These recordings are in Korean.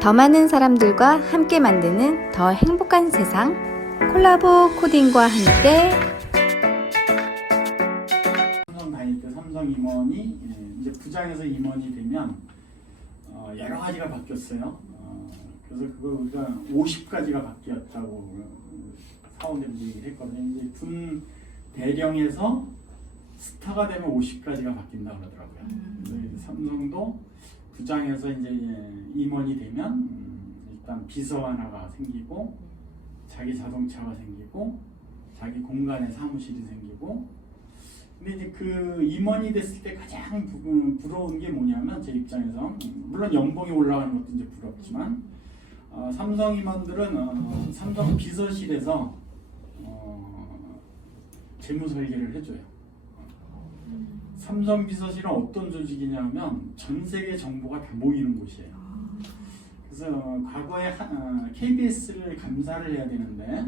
더 많은 사람들과 함께 만드는 더 행복한 세상 콜라보 코딩과 함께 삼성 다닐 때 삼성 임원이 이제 부장에서 임원이 되면 여러 가지가 바뀌었어요. 그래서 그걸 우리가 50가지가 바뀌었다고 사원들이 얘기를 했거든요. 이제 군 대령에서 스타가 되면 50가지가 바뀐다 그러더라고요. 그래서 삼성도 부장에서 이제 임원이 되면 일단 비서 하나가 생기고 자기 자동차가 생기고 자기 공간에 사무실이 생기고. 근데 이제 그 임원이 됐을 때 가장 부러운 게 뭐냐면 제 입장에서 물론 연봉이 올라가는 것도 이제 부럽지만 삼성 임원들은 삼성 비서실에서 재무 설계를 해줘요. 삼성 비서실은 어떤 조직이냐면 전 세계 정보가 다 모이는 곳이에요. 그래서 과거에 KBS를 감사를 해야 되는데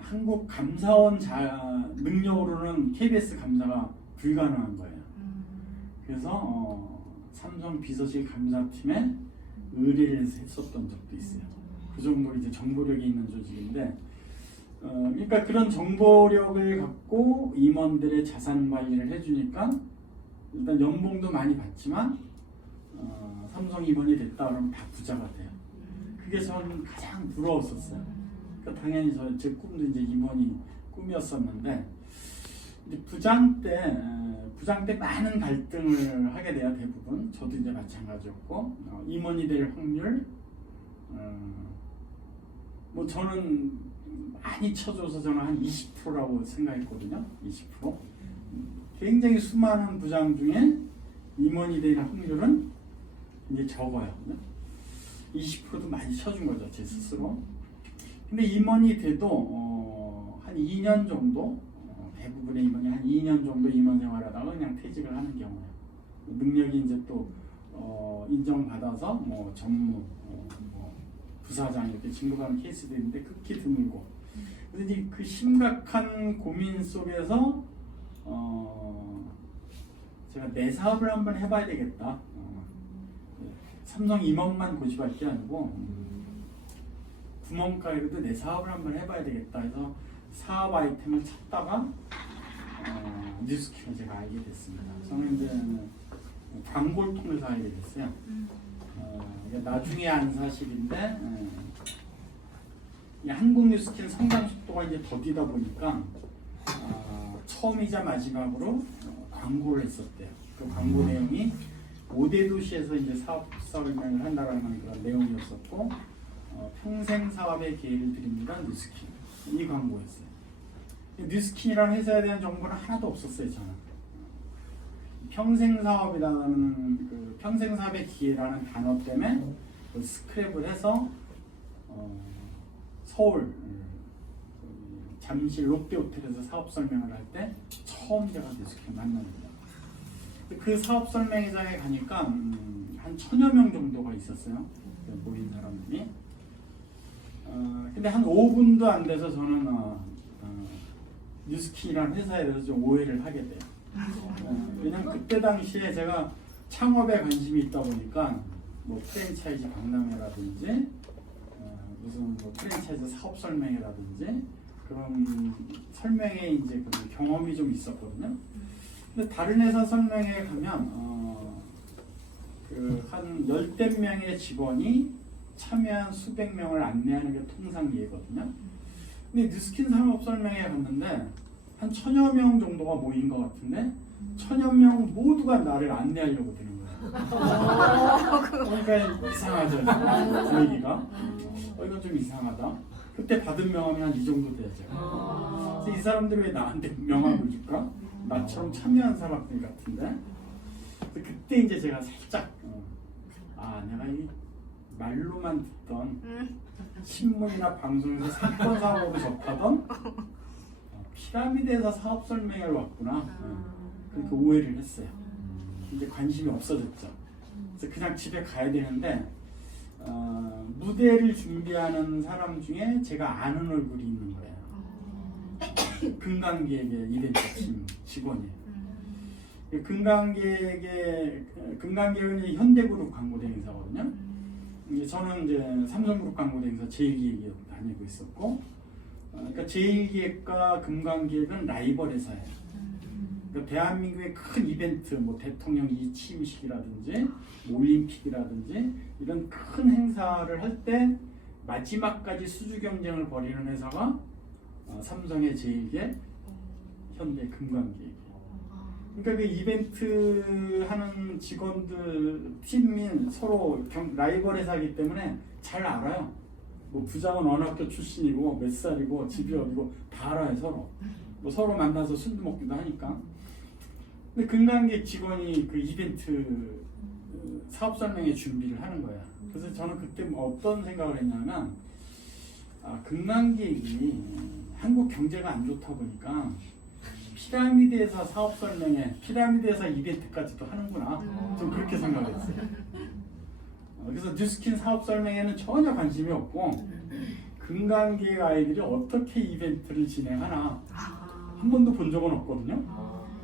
한국 감사원 능력으로는 KBS 감사가 불가능한 거예요. 그래서 삼성 비서실 감사팀에 의뢰를 했었던 적도 있어요. 그 정도로 이제 정보력이 있는 조직인데, 그러니까 그런 정보력을 갖고 임원들의 자산 관리를 해주니까 일단 연봉도 많이 받지만 삼성 임원이 됐다 그러면 다 부자가 돼요. 그게 저는 가장 부러웠었어요. 그러니까 당연히 제 꿈도 이제 임원이 꿈이었었는데, 이제 부장 때 많은 갈등을 하게 돼요. 대부분 저도 이제 마찬가지였고, 임원이 될 확률 뭐 저는 많이 쳐줘서 저는 한 20%라고 생각했거든요. 20%. 굉장히 수많은 부장 중에 임원이 되는 확률은 이제 적어요. 20%도 많이 쳐준 거죠, 제 스스로. 근데 임원이 돼도 한 2년 정도, 대부분의 임원이 한 2년 정도 임원 생활하다가 그냥 퇴직을 하는 경우예요. 능력이 이제 또 인정받아서 뭐 전무, 뭐 부사장 이렇게 진급하는 케이스도 있는데 극히 드물고. 그래서 이제 그 심각한 고민 속에서 제가 내 사업을 한번 해봐야 되겠다. 삼성 임원만 고집할 게 아니고 구멍가게도 내 사업을 한번 해봐야 되겠다 해서 사업 아이템을 찾다가 뉴스킨을 제가 알게 됐습니다. 저는 이제 광고를 통해서 알게 됐어요. 나중에 안 사실인데 한국 뉴스킨 성장 속도가 이제 더디다 보니까 처음이자 마지막으로 광고를 했었대요. 그 광고 내용이 5대 도시에서 이제 사업 설명을 한다라는 그런 내용이었었고, 평생 사업의 기회를 드립니다. 뉴스킨 이 광고였어요. 뉴스킨이라는 회사에 대한 정보는 하나도 없었어요. 저는 평생 사업이라는 그 평생 사업의 기회라는 단어 때문에 스크랩을 해서 서울 잠실 롯데호텔에서 사업 설명을 할 때 처음 제가 뉴스킨 만납니다. 그 사업 설명회장에 가니까 한 1000여 명 정도가 있었어요. 모인 사람들이. 근데 한 5분도 안 돼서 저는 뉴스킨이라는 회사에 대해서 좀 오해를 하게 돼요. 왜냐면 그때 당시에 제가 창업에 관심이 있다 보니까 뭐 프랜차이즈 박람회라든지 무슨 뭐 프랜차이즈 사업 설명회라든지 그런 설명회 이제 그 경험이 좀 있었거든요. 근데 다른 회사 설명회에 가면 그 한 10대 명의 직원이 참여한 수백 명을 안내하는 게 통상 예거든요. 근데 뉴스킨 산업 설명회에 갔는데 한 1000여 명 정도가 모인 것 같은데 1000여 명 모두가 나를 안내하려고 되는 거예요. 그러니까 이상하죠, 분위기가. 이건 좀 이상하다. 그때 받은 명함이 한 이 정도 되죠. 그래서 이 사람들이 왜 나한테 명함을 줄까? 나처럼 참여한 사람들 같은데. 그때 이제 제가 살짝 내가 이 말로만 듣던 신문이나 방송에서 사건 사고로 접하던 피라미드에서 사업 설명회를 왔구나. 그렇게 오해를 했어요. 이제 관심이 없어졌죠. 그래서 그냥 집에 가야 되는데 무대를 준비하는 사람 중에 제가 아는 얼굴이 있는 거예요. 금강기획의 이벤트 팀 직원이에요. 금강기획은 현대그룹 광고 대행사거든요. 저는 이제 삼성그룹 광고대행사 제1기획 다니고 있었고, 그러니까 제1기획과 금강기획은 라이벌 회사예요. 그러니까 대한민국의 큰 이벤트, 뭐 대통령 취임식이라든지 뭐 올림픽이라든지 이런 큰 행사를 할 때 마지막까지 수주 경쟁을 벌이는 회사가 삼성의 제1기획, 현대 금강기획. 그러니까 그 이벤트 하는 직원들 팀이 서로 라이벌 회사이기 때문에 잘 알아요. 뭐 부장은 어느 학교 출신이고 몇 살이고 집이 어디고 다 알아요 서로. 뭐 서로 만나서 술도 먹기도 하니까. 근데 금강기획 직원이 그 이벤트 사업 설명회 준비를 하는 거야. 그래서 저는 그때 어떤 생각을 했냐면, 금강기획이 한국 경제가 안 좋다 보니까 피라미드에서 사업 설명회, 피라미드에서 이벤트까지도 하는구나. 좀 그렇게 생각을 했어요. 그래서 뉴스킨 사업 설명회는 전혀 관심이 없고, 금강기획 아이들이 어떻게 이벤트를 진행하나 한 번도 본 적은 없거든요.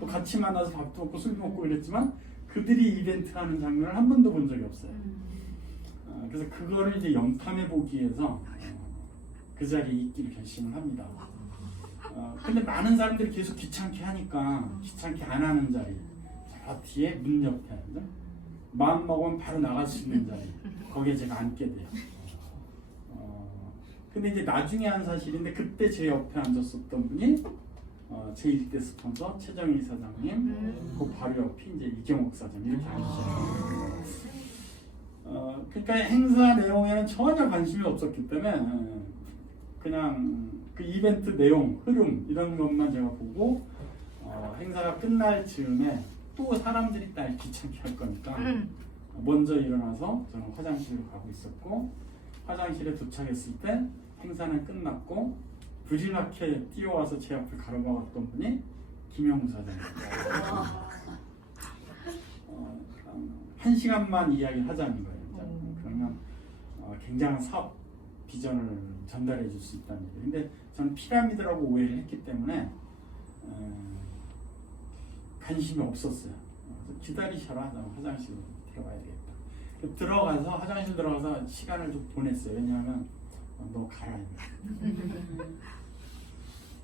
또 같이 만나서 밥도 먹고 술도 먹고 그랬지만 그들이 이벤트 하는 장면을 한 번도 본 적이 없어요. 그래서 그거를 이제 영탐해 보기 위해서 그 자리에 있기를 결심을 합니다. 근데 많은 사람들이 계속 귀찮게 하니까 귀찮게 안 하는 자리, 저 뒤에 문 옆에 마음 먹으면 바로 나갈 수 있는 자리, 거기에 제가 앉게 돼요. 근데 이제 나중에 한 사실인데, 그때 제 옆에 앉았었던 분이 제 1대 스폰서 최정희 사장님, 그 바로 옆이 이제 이경옥 사장 이렇게 앉으셨어요. 그러니까 행사 내용에는 전혀 관심이 없었기 때문에 그냥 그 이벤트 내용, 흐름 이런 것만 제가 보고, 행사가 끝날 즈음에 또 사람들이 날 귀찮게 할 거니까 먼저 일어나서 저는 화장실로 가고 있었고, 화장실에 도착했을 때 행사는 끝났고 부지런하게 뛰어와서 제 앞을 가로막았던 분이 김영우 사장입니다. 1시간만 이야기를 하자는 거예요. 그러면 굉장한 사업 비전을 전달해 줄 수 있다는 얘기예요. 근데 저는 피라미드라고 오해를 했기 때문에 관심이 없었어요. 기다리셔라, 나 화장실로 들어가야 되겠다. 들어가서 화장실 들어가서 시간을 좀 보냈어요. 왜냐하면 너 가라.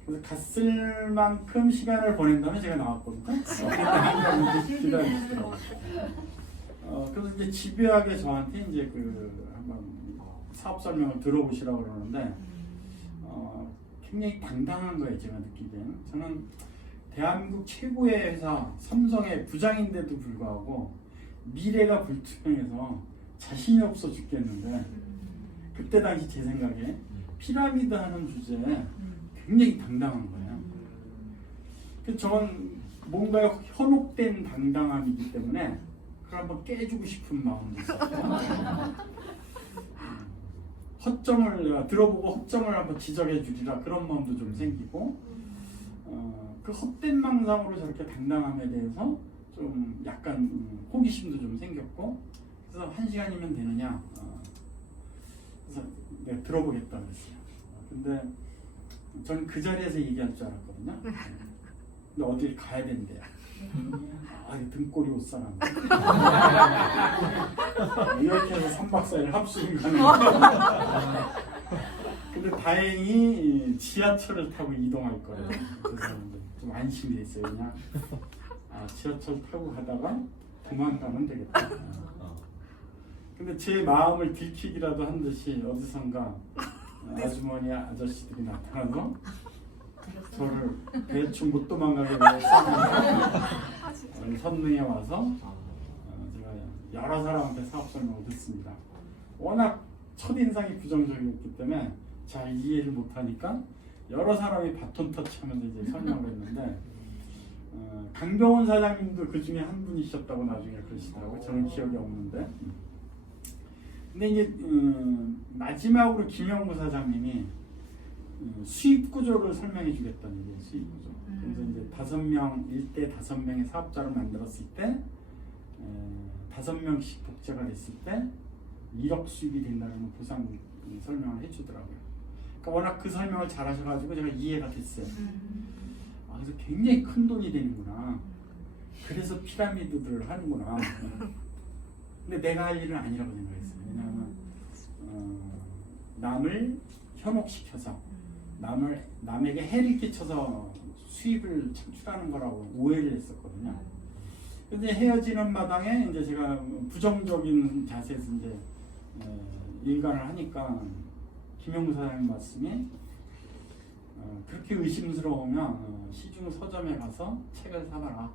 그래서 갔을 만큼 시간을 보낸 다음에 제가 나왔거든요. 기다리시더라고요. 그래서 이제 집요하게 저한테 이제 그 한번 사업 설명을 들어보시라고 그러는데, 굉장히 당당한 거예요. 제가 느끼기에는. 저는 대한민국 최고의 회사 삼성의 부장인데도 불구하고 미래가 불투명해서 자신이 없어 죽겠는데, 그때 당시 제 생각에 피라미드 하는 주제에 굉장히 당당한 거예요. 그래서 저는 뭔가 현혹된 당당함이기 때문에 그걸 한번 깨주고 싶은 마음도 있었고, 허점을 내가 들어보고 허점을 한번 지적해 주리라 그런 마음도 좀 생기고, 그 헛된 망상으로 저렇게 당당함에 대해서 좀 약간 호기심도 좀 생겼고, 그래서 1시간이면 되느냐, 그래서 내가 들어보겠다 그랬어요. 근데 저는 그 자리에서 얘기할 줄 알았거든요. 근데 어딜 가야 된대요. 등골이 옷 사람. 이렇게 해서 3박 4일 합숙을 가는 거예요. 근데 다행히 지하철을 타고 이동할 거예요. 그래서 좀 안심이 됐어요. 그냥 지하철 타고 가다가 도망가면 되겠다. 근데 제 마음을 들키기라도 한 듯이 어디선가 아주머니 아저씨들이 나타나서 저를 대충 못 도망가게 선릉에 와서 제가 여러 사람한테 사업 설명을 듣습니다. 워낙 첫인상이 부정적이었기 때문에 잘 이해를 못하니까 여러 사람이 바톤 터치하면서 이제 설명을 했는데, 강병원 사장님도 그 중에 한 분이셨다고 나중에 그러시더라고요. 저는 기억이 없는데. 근데 이제 마지막으로 김영구 사장님이 수입 구조를 설명해 주겠다는 얘기예요. 수입 구조. 그래서 이제 5명, 1대 5명의 사업자를 만들었을 때 5명씩 복제가 됐을 때 1억 수입이 된다는 보상 설명을 해주더라고요. 그러니까 워낙 그 설명을 잘 하셔가지고 제가 이해가 됐어요. 그래서 굉장히 큰 돈이 되는구나. 그래서 피라미드들을 하는구나. 근데 내가 할 일은 아니라고 생각했어요. 왜냐하면 남을 현혹시켜서 남에게 해를 끼쳐서 수입을 창출하는 거라고 오해를 했었거든요. 근데 헤어지는 마당에 이제 제가 부정적인 자세에서 이제 인간을 하니까 김영구 사장님 말씀이 그렇게 의심스러우면 시중 서점에 가서 책을 사봐라.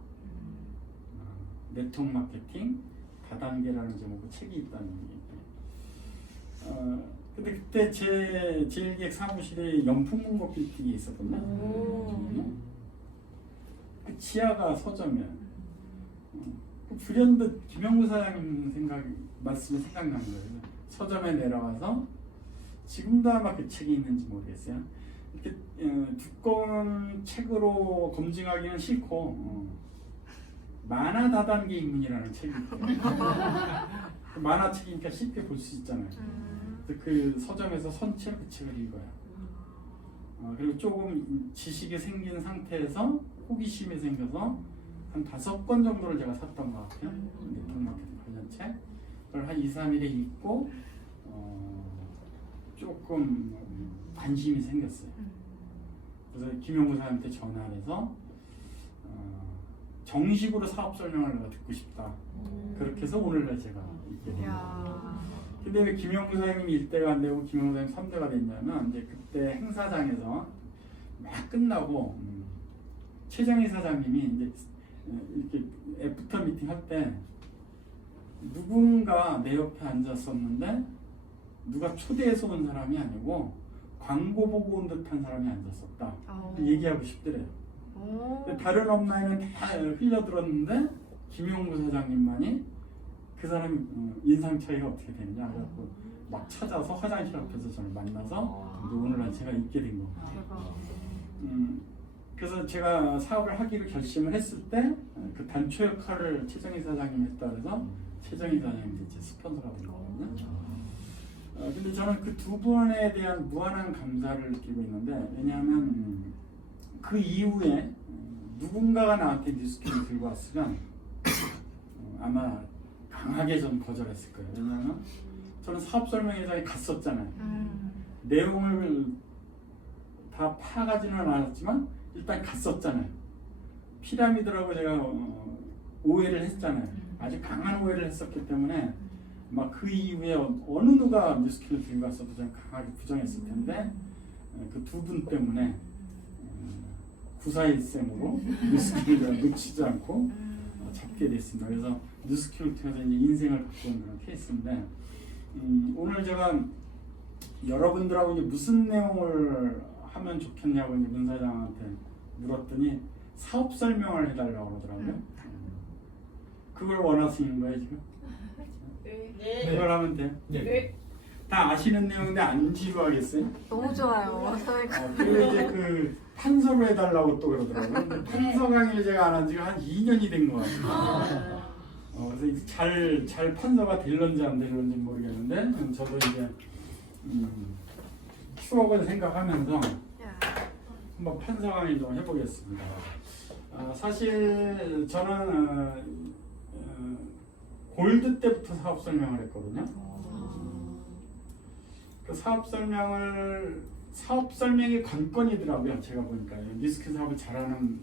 네트워크 마케팅 다단계라는 제목의 책이 있다는 얘기. 근데 그때 제 제1기획 사무실에 연풍문고 빌딩이 있었거든요. 그 지하가 서점이에요. 불현듯 김영구 사장님 말씀이 생각나는 거예요. 서점에 내려가서 지금도 아마 그 책이 있는지 모르겠어요. 이렇게 두꺼운 책으로 검증하기는 싫고 만화 다단계 입문이라는 책이 있어요. 그 만화책이니까 쉽게 볼 수 있잖아요. 그래서 그 서점에서 선체로 그 책을 읽어요. 그리고 조금 지식이 생긴 상태에서 호기심이 생겨서 한 5권 정도를 제가 샀던 것 같아요. 네트워크 마케팅 관련 책. 그걸 한 2, 3일에 읽고 조금 관심이 생겼어요. 그래서 김영구 사장한테 전화를 해서 정식으로 사업 설명을 내가 듣고 싶다. 그렇게 해서 오늘날 제가 있게 된 거예요. 근데 왜 김영구 사장님이 1대가 안 되고 김영구 사장님 3대가 됐냐면 이제 그때 행사장에서 막 끝나고 최정희 사장님이 이제 이렇게 애프터 미팅 할 때 누군가 내 옆에 앉았었는데 누가 초대해서 온 사람이 아니고 광고 보고 온 듯한 사람이 앉았었다. 얘기하고 싶더래요. 다른 업라인은 다 흘려들었는데 김용구 사장님만이 그 사람이 인상 차이가 어떻게 되느냐 그래갖고 막 찾아서 화장실 앞에서 저를 만나서 오늘날 제가 있게 된 겁니다. 그래서 제가 사업을 하기로 결심을 했을 때 그 단초 역할을 최정희 사장님이 했다 그래서 최정희 사장님이 제 스폰서가 된 거거든요. 근데 저는 그 두 분에 대한 무한한 감사를 느끼고 있는데 왜냐하면 그 이후에 누군가가 나한테 뉴스키를 들고 왔으면 아마 강하게 좀 거절했을 거예요. 왜냐하면 저는 사업 설명회장에 갔었잖아요. 내용을 다 파가지는 않았지만 일단 갔었잖아요. 피라미드라고 제가 오해를 했잖아요. 아주 강한 오해를 했었기 때문에 막 그 이후에 어느 누가 뉴스키를 들고 왔어도 좀 강하게 부정했을 텐데 그 두 분 때문에 구사일생으로 뉴스키를 놓치지 않고 잡게 됐습니다. 그래서 뉴스키를 통해서 이제 인생을 바꾸는 그런 케이스인데 오늘 제가 여러분들하고 이제 무슨 내용을 하면 좋겠냐고 이제 문 사장한테 물었더니 사업 설명을 해달라고 그러더라고요. 그걸 원하시는 거예요 지금? 네. 그걸 하면 돼요? 네. 다 아시는 내용인데 안 지루하겠어요? 너무 좋아요. 그리고 이제 그 판서로 해달라고 또 그러더라고요. 근데 판서 강의를 제가 안 한 지가 한 2년이 된 것 같아요. 그래서 잘 판서가 될런지 안 될런지 모르겠는데 저도 이제 추억을 생각하면서 한번 판서 강의 좀 해보겠습니다. 사실 저는 골드 때부터 사업 설명을 했거든요. 그 사업 설명이 관건이더라고요. 제가 보니까 리스크 사업을 잘하려면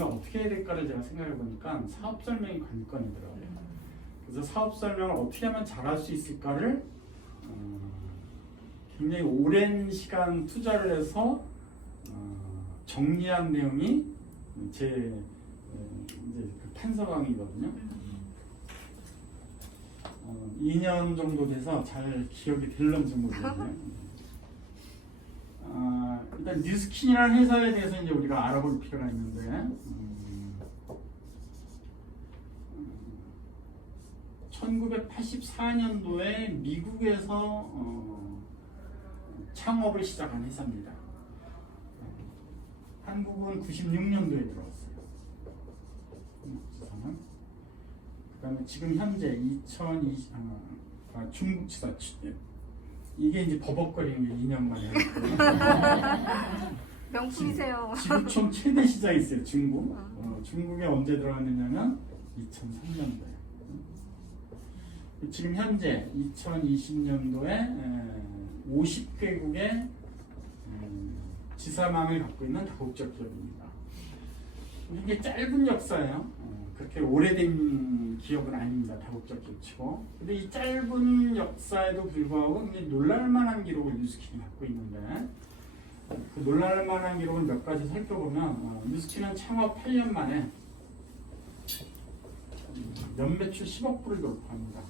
어떻게 해야 될까를 제가 생각해 보니까 사업 설명이 관건이더라고요. 그래서 사업 설명을 어떻게 하면 잘할 수 있을까를 굉장히 오랜 시간 투자를 해서 정리한 내용이 제 이제 그 판서 강의거든요. 2년 정도 돼서 잘 기억이 될런지 모르겠네요. 일단 뉴스킨이라는 회사에 대해서 이제 우리가 알아볼 필요가 있는데 1984년도에 미국에서 창업을 시작한 회사입니다. 한국은 96년도에 들어왔어요. 그다음에 지금 현재 2020 중국 지사 이게 이제 버벅거리는 게 2년 만에 명품이세요. 지구촌 최대 시장이 있어요. 중국. 중국에 언제 들어갔느냐면 2003년도에. 지금 현재 2020년도에 50개국의 지사망을 갖고 있는 다국적 기업입니다. 이게 짧은 역사예요. 그렇게 오래된 기업은 아닙니다. 다국적 기업치고. 근데 이 짧은 역사에도 불구하고 굉장히 놀랄만한 기록을 뉴스킨이 갖고 있는데 그 놀랄만한 기록을 몇 가지 살펴보면 뉴스킨은 창업 8년 만에 연매출 10억 불을 돌파합니다.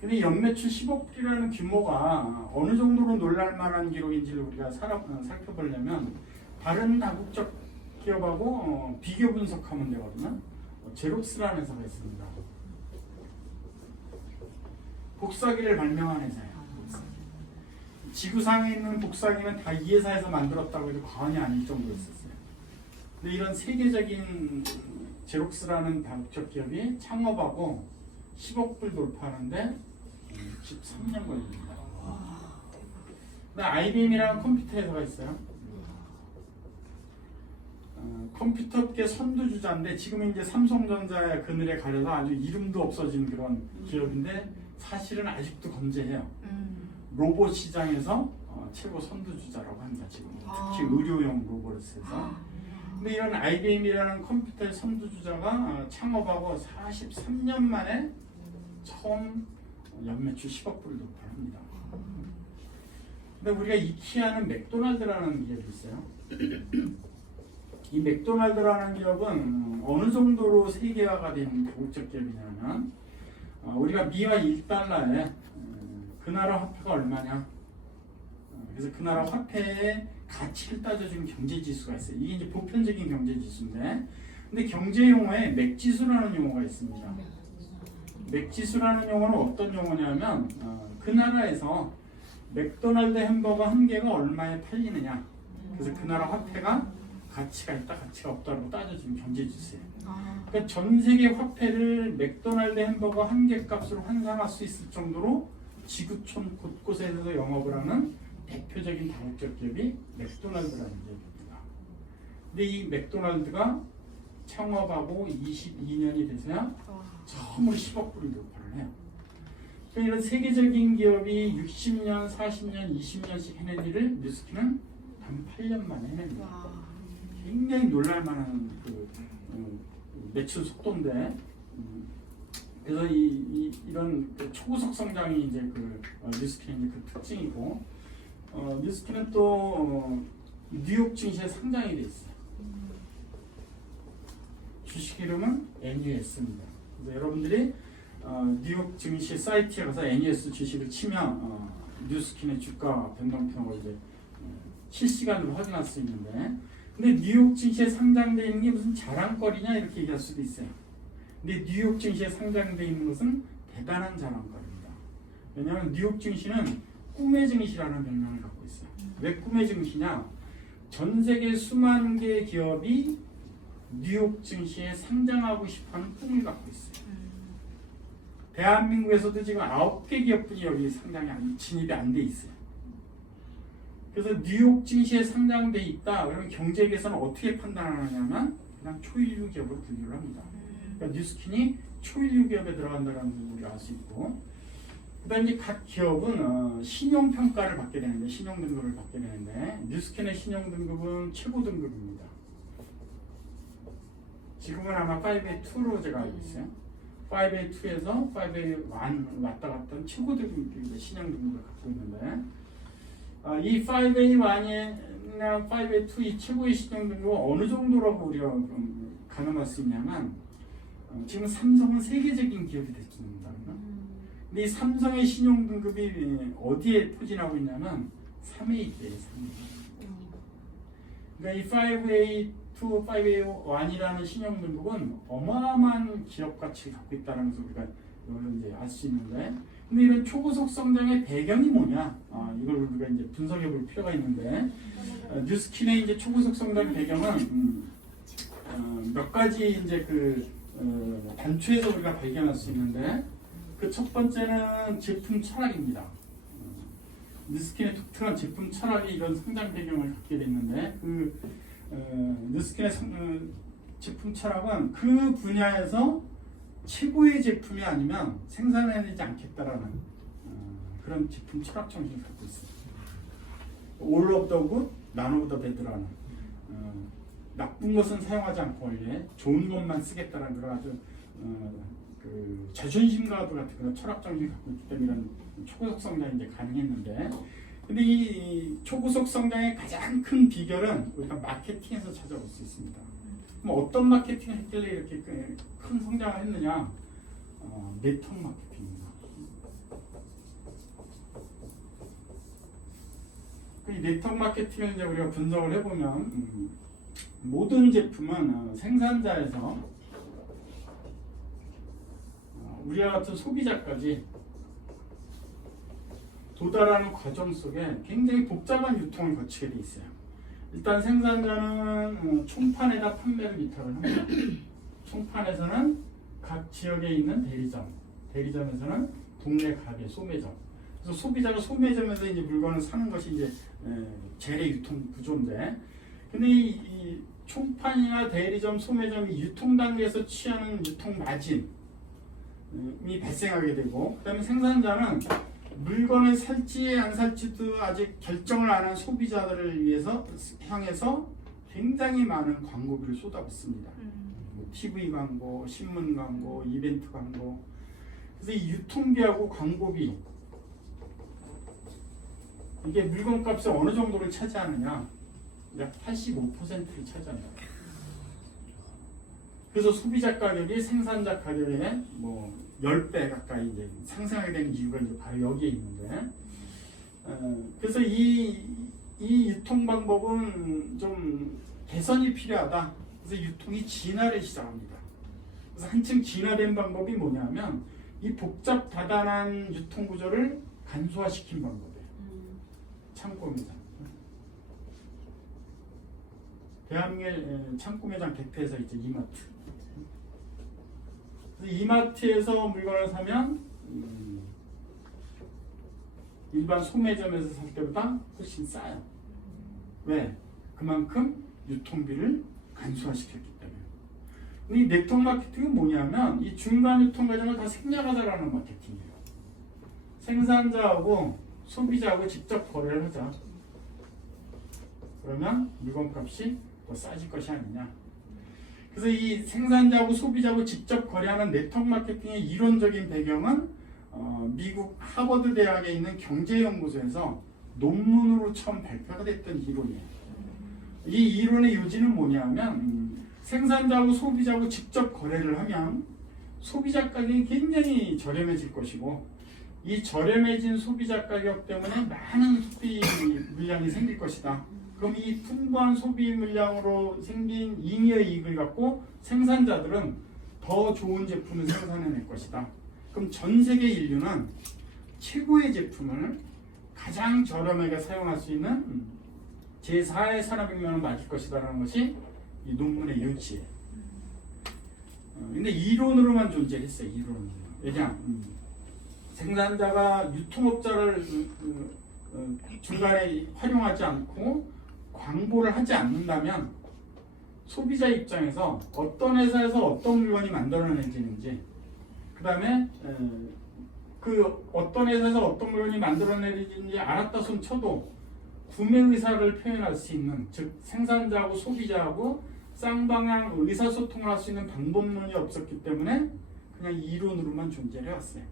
근데 연매출 10억 불이라는 규모가 어느 정도로 놀랄만한 기록인지를 우리가 살펴보려면 다른 다국적 기업하고 비교 분석하면 되거든요. 제록스라는 회사가 있습니다. 복사기를 발명한 회사예요. 지구상에 있는 복사기는 다 이 회사에서 만들었다고 해도 과언이 아닐 정도였었어요. 근데 이런 세계적인 제록스라는 다국적 기업이 창업하고 10억 불 돌파하는데 13년 걸립니다. 근데 IBM이라는 컴퓨터 회사가 있어요. 컴퓨터계 선두주자인데 지금은 이제 삼성전자의 그늘에 가려서 아주 이름도 없어진 그런 기업인데 사실은 아직도 건재해요. 로봇 시장에서 최고 선두주자라고 합니다. 지금 특히 의료용 로봇에서. 근데 이런 IBM이라는 컴퓨터의 선두주자가 창업하고 43년 만에 처음 연매출 10억 불을 돌파합니다. 근데 우리가 이케아는 맥도날드라는 기업이 있어요. 이 맥도날드라는 기업은 어느 정도로 세계화가 된 다국적 기업이냐면 우리가 미화 1달러에 그 나라 화폐가 얼마냐. 그래서 그 나라 화폐의 가치를 따져주는 경제지수가 있어요. 이게 이제 보편적인 경제지수인데 근데 경제 용어에 맥지수라는 용어가 있습니다. 맥지수라는 용어는 어떤 용어냐면 그 나라에서 맥도날드 햄버거 한 개가 얼마에 팔리느냐. 그래서 그 나라 화폐가 가치가 있다, 가치가 없다고 따져주는 경제지수예요. 그러니까 전 세계 화폐를 맥도날드 햄버거 한 개 값으로 환산할 수 있을 정도로 지구촌 곳곳에서 영업을 하는 대표적인 다국적 기업이 맥도날드라는 기업입니다. 근데 이 맥도날드가 창업하고 22년이 돼서야 처음으로 10억 불을 돌파를 해요. 그러니까 이런 세계적인 기업이 60년, 40년, 20년씩 해낸 일을 뉴스킨은 단 8년 만에 해냅니다. 굉장히 놀랄만한 매출 속도인데 그래서 이런 초고속 성장이 이제 뉴스킨의 그 특징이고 뉴스킨은 또 뉴욕 증시에 상장이 돼 있어요. 주식 이름은 NUS입니다. 그래서 여러분들이 뉴욕 증시 사이트에 가서 NUS 주식을 치면 뉴스킨의 주가 변동평을 이제 실시간으로 확인할 수 있는데 근데 뉴욕 증시에 상장되어 있는 게 무슨 자랑거리냐 이렇게 얘기할 수도 있어요. 근데 뉴욕 증시에 상장되어 있는 것은 대단한 자랑거리입니다. 왜냐하면 뉴욕 증시는 꿈의 증시라는 별명을 갖고 있어요. 왜 꿈의 증시냐? 전 세계 수만 개의 기업이 뉴욕 증시에 상장하고 싶어하는 꿈을 갖고 있어요. 대한민국에서도 지금 9개 기업들이 여기 진입이 안 돼 있어요. 그래서 뉴욕 증시에 상장돼 있다. 그러면 경제계에서는 어떻게 판단하느냐면 그냥 초일류 기업으로 분류를 합니다. 그러니까 뉴스킨이 초일류 기업에 들어간다는 걸 우리가 알 수 있고, 그다음 이제 각 기업은 신용 평가를 받게 되는데 신용 등급을 받게 되는데 뉴스킨의 신용 등급은 최고 등급입니다. 지금은 아마 5A2로 제가 알고 있어요. 5A2에서 5A1 왔다 갔던 최고 등급의 신용 등급을 갖고 있는데. 이 5A1이나 5A2 이 최고의 신용 등급은 어느 정도라고 우리가 가늠할 수 있냐면 지금 삼성은 세계적인 기업이 됐습니다. 근데 이 삼성의 신용 등급이 어디에 포진하고 있냐면 3A대에 3A. 그러니까 이 5A2, 5A1이라는 신용 등급은 어마어마한 기업 가치를 갖고 있다는 것을 우리가 이제 알 수 있는데 근데 이런 초고속 성장의 배경이 뭐냐? 이걸 우리가 이제 분석해 볼 필요가 있는데 뉴스킨의 이제 초고속 성장 배경은 몇 가지 이제 단초에서 우리가 발견할 수 있는데 그 첫 번째는 제품 철학입니다. 뉴스킨의 독특한 제품 철학이 이런 성장 배경을 갖게 됐는데 뉴스킨의 제품 철학은 그 분야에서 최고의 제품이 아니면 생산해내지 않겠다라는 그런 제품 철학 정신을 갖고 있어요. All of the good, none of the bad라는 나쁜 것은 사용하지 않고 원래 좋은 것만 쓰겠다는 그런 아주 그 자존심 가도 같은 그런 철학 정신을 갖고 있기 때문에 이런 초고속 성장이 이제 가능했는데, 근데 이 초고속 성장의 가장 큰 비결은 우리가 마케팅에서 찾아볼 수 있습니다. 그럼 어떤 마케팅을 했길래 이렇게 큰 성장을 했느냐? 네트워크 마케팅입니다. 이 네트워크 마케팅을 이제 우리가 분석을 해보면 모든 제품은 생산자에서 우리와 같은 소비자까지 도달하는 과정 속에 굉장히 복잡한 유통을 거치게 돼 있어요. 일단 생산자는 총판에다 판매를 위탁을 합니다. 총판에서는 각 지역에 있는 대리점, 대리점에서는 동네 가게, 소매점. 그래서 소비자가 소매점에서 이제 물건을 사는 것이 이제 재래 유통 구조인데, 근데 이 총판이나 대리점, 소매점이 유통 단계에서 취하는 유통 마진이 발생하게 되고, 그다음에 생산자는 물건을 살지 안 살지도 아직 결정을 안 한 소비자들을 위해서 향해서 굉장히 많은 광고비를 쏟아붓습니다. 뭐 TV 광고, 신문 광고, 이벤트 광고. 그래서 이 유통비하고 광고비, 이게 물건값의 어느 정도를 차지하느냐? 약 85%를 차지합니다. 그래서 소비자 가격이 생산자 가격의 뭐 10배 가까이 이제 상승하게 된 이유가 이제 바로 여기에 있는데, 그래서 이 유통 방법은 좀 개선이 필요하다. 그래서 유통이 진화를 시작합니다. 그래서 한층 진화된 방법이 뭐냐면 이 복잡 다단한 유통 구조를 간소화시킨 방법이에요. 창고 매장. 대한민국의 창고 매장 대표에서 이제 이마트. 이마트에서 물건을 사면 일반 소매점에서 살 때보다 훨씬 싸요. 왜? 그만큼 유통비를 간소화시켰기 때문에. 근데 이 네트워크 마케팅은 뭐냐면 이 중간 유통 과정을 다 생략하자라는 마케팅이에요. 생산자하고 소비자하고 직접 거래를 하자. 그러면 물건값이 더 싸질 것이 아니냐. 그래서 이 생산자하고 소비자하고 직접 거래하는 네트워크 마케팅의 이론적인 배경은 미국 하버드 대학에 있는 경제연구소에서 논문으로 처음 발표가 됐던 이론이에요. 이 이론의 요지는 뭐냐면 생산자하고 소비자하고 직접 거래를 하면 소비자 가격이 굉장히 저렴해질 것이고, 이 저렴해진 소비자 가격 때문에 많은 소비 물량이 생길 것이다. 그럼 이 풍부한 소비 물량으로 생긴 잉여 이익을 갖고 생산자들은 더 좋은 제품을 생산해낼 것이다. 그럼 전 세계 인류는 최고의 제품을 가장 저렴하게 사용할 수 있는 제4의 산업혁명을 맞을 것이다라는 것이 이 논문의 요지예요. 근데 이론으로만 존재했어요. 이론으로. 왜냐? 생산자가 유통업자를 중간에 활용하지 않고 광고를 하지 않는다면 소비자 입장에서 어떤 회사에서 어떤 물건이 만들어내지는지, 그 다음에 그 어떤 회사에서 어떤 물건이 만들어내지는지 알았다 손 쳐도 구매 의사를 표현할 수 있는, 즉 생산자하고 소비자하고 쌍방향 의사소통을 할 수 있는 방법론이 없었기 때문에 그냥 이론으로만 존재를 해왔어요.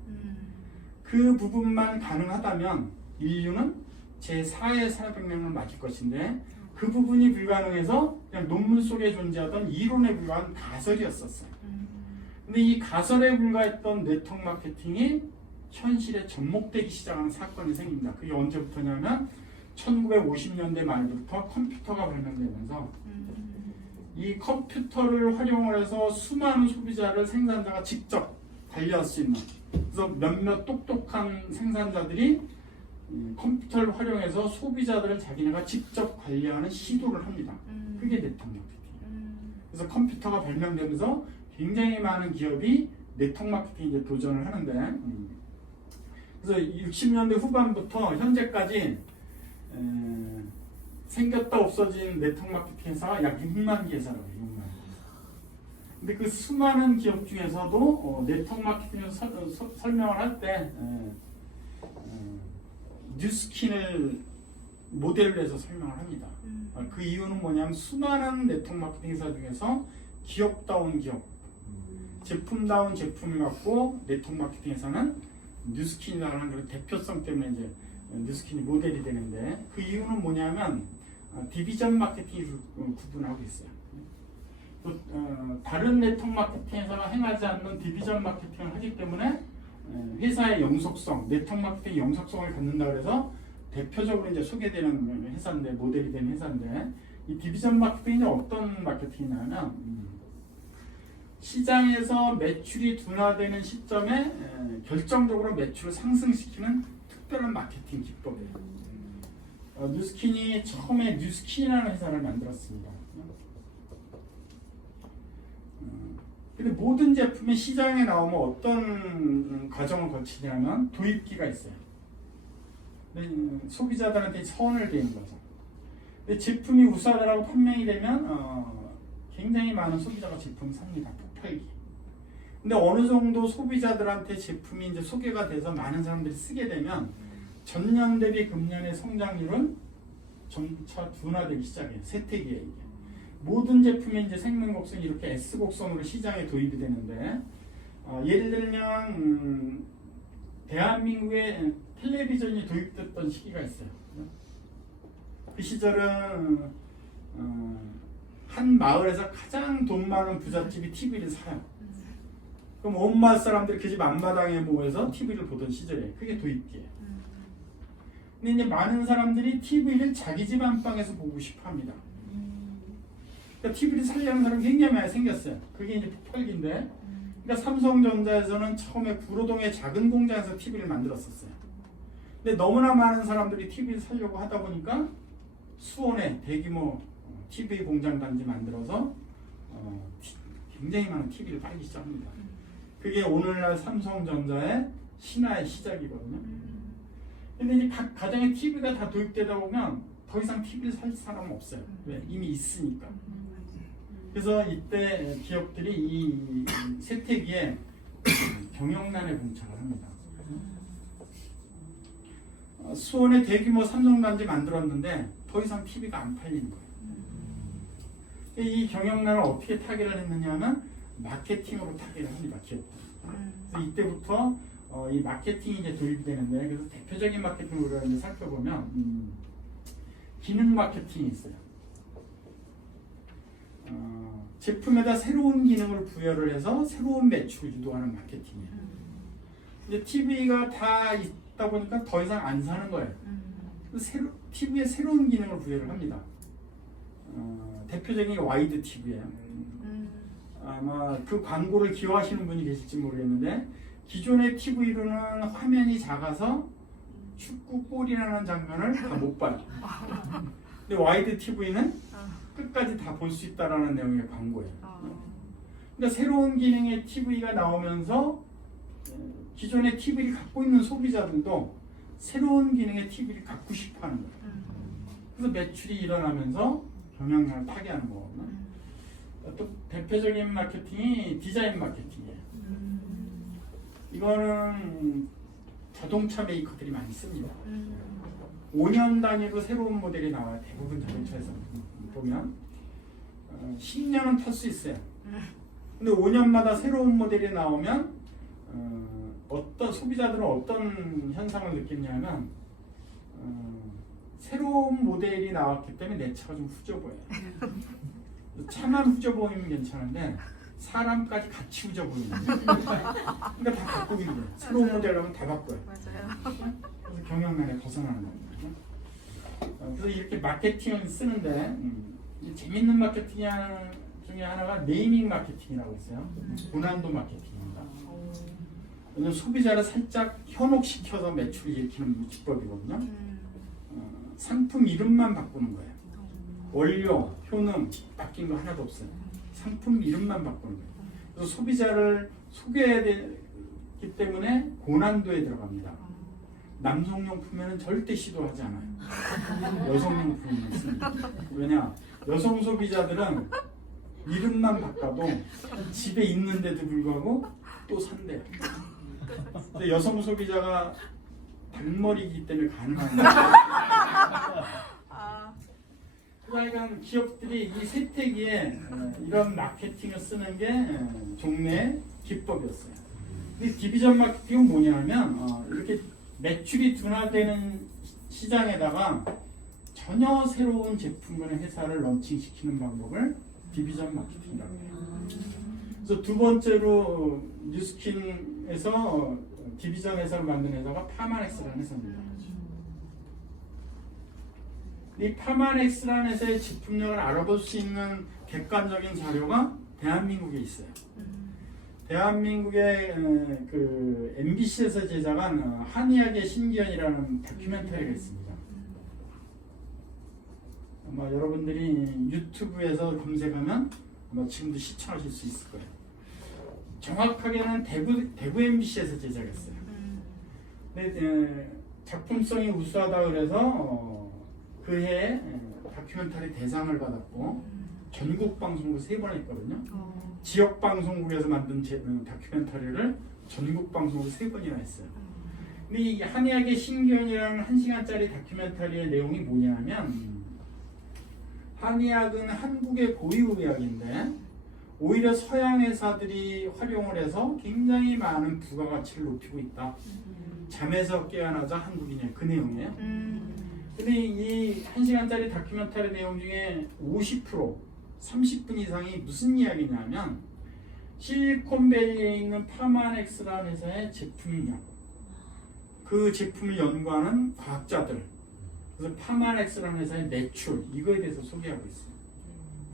그 부분만 가능하다면 인류는 제4의 산업혁명을 맞을 것인데, 그 부분이 불가능해서 그냥 논문 속에 존재하던 이론에 불과한 가설이었었어요. 근데 이 가설에 불과했던 네트워크 마케팅이 현실에 접목되기 시작하는 사건이 생깁니다. 그게 언제부터냐면 1950년대 말부터 컴퓨터가 발명되면서 이 컴퓨터를 활용을 해서 수많은 소비자를 생산자가 직접 관리할 수 있는, 그래서 몇몇 똑똑한 생산자들이 컴퓨터를 활용해서 소비자들을 자기네가 직접 관리하는 시도를 합니다. 그게 네트워크 마케팅이에요. 그래서 컴퓨터가 발명되면서 굉장히 많은 기업이 네트워크 마케팅에 도전을 하는데, 그래서 60년대 후반부터 현재까지 생겼다 없어진 네트워크 마케팅 회사가 약 6만 개 회사라고 해요. 6만. 근데 그 수많은 기업 중에서도 네트워크 마케팅을 설명을 할 때 뉴스킨을 모델로 해서 설명을 합니다. 그 이유는 뭐냐면 수많은 네트워크 마케팅 회사 중에서 기업다운 기업, 제품다운 제품을 갖고 네트워크 마케팅 회사는 뉴스킨이라는 그런 대표성 때문에 이제 뉴스킨이 모델이 되는데, 그 이유는 뭐냐면 디비전 마케팅을 구분하고 있어요. 또 다른 네트워크 마케팅 회사가 행하지 않는 디비전 마케팅을 하기 때문에 회사의 영속성, 네트워크 마케팅 영속성을 갖는다 그래서 대표적으로 이제 소개되는 회사인데, 모델이 된 회사인데, 이 디비전 마케팅이 어떤 마케팅이냐면 시장에서 매출이 둔화되는 시점에 결정적으로 매출을 상승시키는 특별한 마케팅 기법이에요. 뉴스킨이 처음에 뉴스킨이라는 회사를 만들었습니다. 근데 모든 제품이 시장에 나오면 어떤 과정을 거치냐면 도입기가 있어요. 소비자들한테 선을 대는 거죠. 근데 제품이 우수하다고 판명이 되면 굉장히 많은 소비자가 제품을 삽니다. 폭발기. 근데 어느 정도 소비자들한테 제품이 이제 소개가 돼서 많은 사람들이 쓰게 되면 전년 대비 금년의 성장률은 점차 둔화되기 시작해요. 쇠퇴기에 이게. 모든 제품이 이제 생명곡선이 이렇게 S곡선으로 시장에 도입이 되는데, 예를 들면 대한민국에 텔레비전이 도입됐던 시기가 있어요. 그 시절은 한 마을에서 가장 돈 많은 부잣집이 TV를 사요. 그럼 온 마을 사람들이 그 집 앞마당에 모여서 TV를 보던 시절이에요. 그게 도입기예요. 근데 이제 많은 사람들이 TV를 자기 집 안방에서 보고 싶어 합니다. 그러니까 TV를 살려는 사람이 굉장히 많이 생겼어요. 그게 이제 폭발기인데, 그러니까 삼성전자에서는 처음에 구로동의 작은 공장에서 TV를 만들었었어요. 근데 너무나 많은 사람들이 TV를 살려고 하다 보니까 수원에 대규모 TV 공장 단지 만들어서 굉장히 많은 TV를 팔기 시작합니다. 그게 오늘날 삼성전자의 신화의 시작이거든요. 근데 이제 각 가정에 TV가 다 도입되다 보면 더 이상 TV를 살 사람은 없어요. 왜? 이미 있으니까. 그래서 이때 기업들이 이 쇠퇴기에 경영난에 봉착을 합니다. 수원에 대규모 삼성단지 만들었는데 더 이상 TV가 안 팔리는 거예요. 이 경영난을 어떻게 타개를 했느냐면 마케팅으로 타개를 합니다. 기업들. 그래서 이때부터 이 마케팅이 이제 도입이 되는데, 그래서 대표적인 마케팅을 우리가 이제 살펴보면 기능 마케팅이 있어요. 제품에다 새로운 기능을 부여를 해서 새로운 매출을 유도하는 마케팅이에요. 이제 TV가 다 있다 보니까 더 이상 안 사는 거예요. TV에 새로운 기능을 부여를 합니다. 대표적인 게 와이드 TV예요. 아마 그 광고를 기억하시는 분이 계실지 모르겠는데, 기존의 TV로는 화면이 작아서 축구 골이라는 장면을 다 못 봐요. 근데 와이드 TV는 끝까지 다 볼 수 있다라는 내용의 광고예요. 그러니까 새로운 기능의 TV가 나오면서 기존의 TV를 갖고 있는 소비자들도 새로운 기능의 TV를 갖고 싶어하는 거예요. 그래서 매출이 일어나면서 경영난을 타개하는 거거든요. 또 대표적인 마케팅이 디자인 마케팅이에요. 이거는 자동차 메이커들이 많이 씁니다. 5년 단위로 새로운 모델이 나와요. 대부분 자동차에서 보면 10년은 탈 수 있어요. 근데 5년마다 새로운 모델이 나오면 어떤 소비자들은 어떤 현상을 느끼냐면 새로운 모델이 나왔기 때문에 내 차가 좀 후져 보여요. 차만 후져 보이면 괜찮은데 사람까지 같이 후져 보이는 거예요. 그러니까 다 바꾸기로 돼요. 새로운 모델 하면 다 바꿔요. 맞아요. 그래서 경영난에 벗어나는 겁니다. 그래서 이렇게 마케팅을 쓰는데 재밌는 마케팅 중에 하나가 네이밍 마케팅이라고 있어요. 고난도 마케팅입니다. 왜냐면 소비자를 살짝 현혹시켜서 매출을 일으키는 기법이거든요. 상품 이름만 바꾸는 거예요. 원료, 효능 바뀐 거 하나도 없어요. 상품 이름만 바꾸는 거예요. 그래서 소비자를 소개해야 되기 때문에 고난도에 들어갑니다. 남성용품에는 절대 시도하지 않아요. 여성용품만 씁니다. 왜냐? 여성 소비자들은 이름만 바꿔도 집에 있는데도 불구하고 또 산대요. 근데 여성 소비자가 닭머리이기 때문에 가능한 아, 하여간 기업들이 이 세태기에 이런 마케팅을 쓰는 게 종래 기법이었어요. 근데 디비전 마케팅은 뭐냐면 이렇게 매출이 둔화되는 시장에다가 전혀 새로운 제품이나 회사를 런칭시키는 방법을 디비전 마케팅이라고 해요. 그래서 두 번째로 뉴스킨에서 디비전 회사를 만든 회사가 파마넥스라는 회사입니다. 이 파마넥스라는 회사의 제품력을 알아볼 수 있는 객관적인 자료가 대한민국에 있어요. 대한민국의 그 MBC에서 제작한 한의학의 신기현이라는 다큐멘터리가 있습니다. 아마 여러분들이 유튜브에서 검색하면 아마 지금도 시청하실 수 있을 거예요. 정확하게는 대구 MBC에서 제작했어요. 근데 작품성이 우수하다 그래서 그 해에 다큐멘터리 대상을 받았고 전국 방송으로 3번 했거든요. 지역 방송국에서 만든 다큐멘터리를 전국 방송으로 3번이나 했어요. 근데 이 한의학의 신기현이라는 1시간짜리 다큐멘터리의 내용이 뭐냐면 한의학은 한국의 고유의학인데 오히려 서양 회사들이 활용을 해서 굉장히 많은 부가가치를 높이고 있다. 잠에서 깨어나자 한국이냐 그 내용이에요. 근데 이 1시간짜리 다큐멘터리 내용 중에 50%, 30분 이상이 무슨 이야기냐면 실리콘밸리에 있는 파마넥스라는 회사의 제품력, 그 제품을 연구하는 과학자들, 그래서 파마넥스라는 회사의 매출, 이거에 대해서 소개하고 있어요.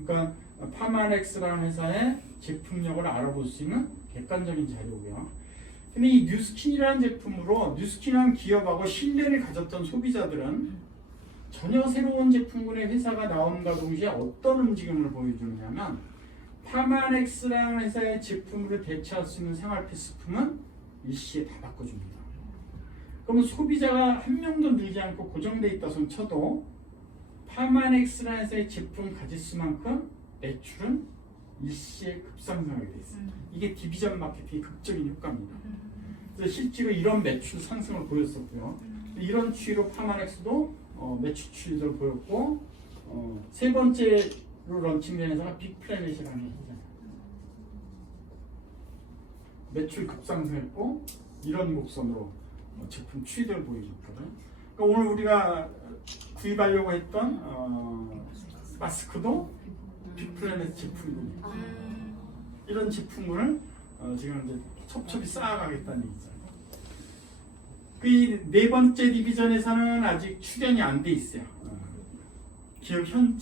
그러니까 파마넥스라는 회사의 제품력을 알아볼 수 있는 객관적인 자료고요. 근데 이 뉴스킨이라는 제품으로 뉴스킨이라는 기업하고 신뢰를 가졌던 소비자들은 전혀 새로운 제품군의 회사가 나옴과 동시에 어떤 움직임을 보여주느냐면 파마넥스라는 회사의 제품으로 대체할 수 있는 생활 필수품은 일시에 다 바꿔줍니다. 그러면 소비자가 한 명도 늘지 않고 고정돼 있다 손 쳐도 파마넥스라는 회사의 제품 가짓수만큼 매출은 일시에 급상승하게 돼 있어요. 이게 디비전 마케팅의 극적인 효과입니다. 그래서 실제로 이런 매출 상승을 보였었고요. 이런 추이로 파마넥스도 매출 추이를 보였고 세 번째로 런칭된 회사가 빅플래닛이라는 회사잖아요. 매출 급상승했고 이런 곡선으로 제품 추이를 보여줬거든요. 그러니까 오늘 우리가 구입하려고 했던 마스크도 빅플래닛 제품군이에요. 이런 제품을 지금 이제 첩첩이 쌓아가겠다는 얘기죠. 그 네 번째 디비전에서는 아직 출연이 안 돼 있어요. 기업 현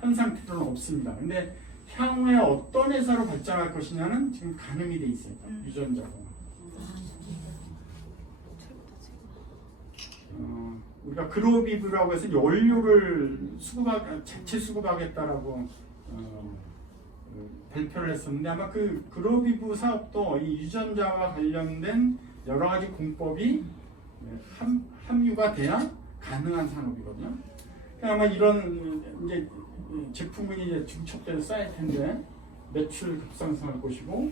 상태로는 없습니다. 근데 향후에 어떤 회사로 발전할 것이냐는 지금 가늠이 돼 있어요. 유전자고. 우리가 그로비브라고 해서 연료를 재체 수급하겠다라고 발표를 했었는데 아마 그 그로비브 사업도 이 유전자와 관련된 여러 가지 공법이 함유가 돼야 가능한 산업이거든요. 아마 이런 이제 제품군이 이제 중첩돼서 쌓일 텐데 매출 급상승할 것이고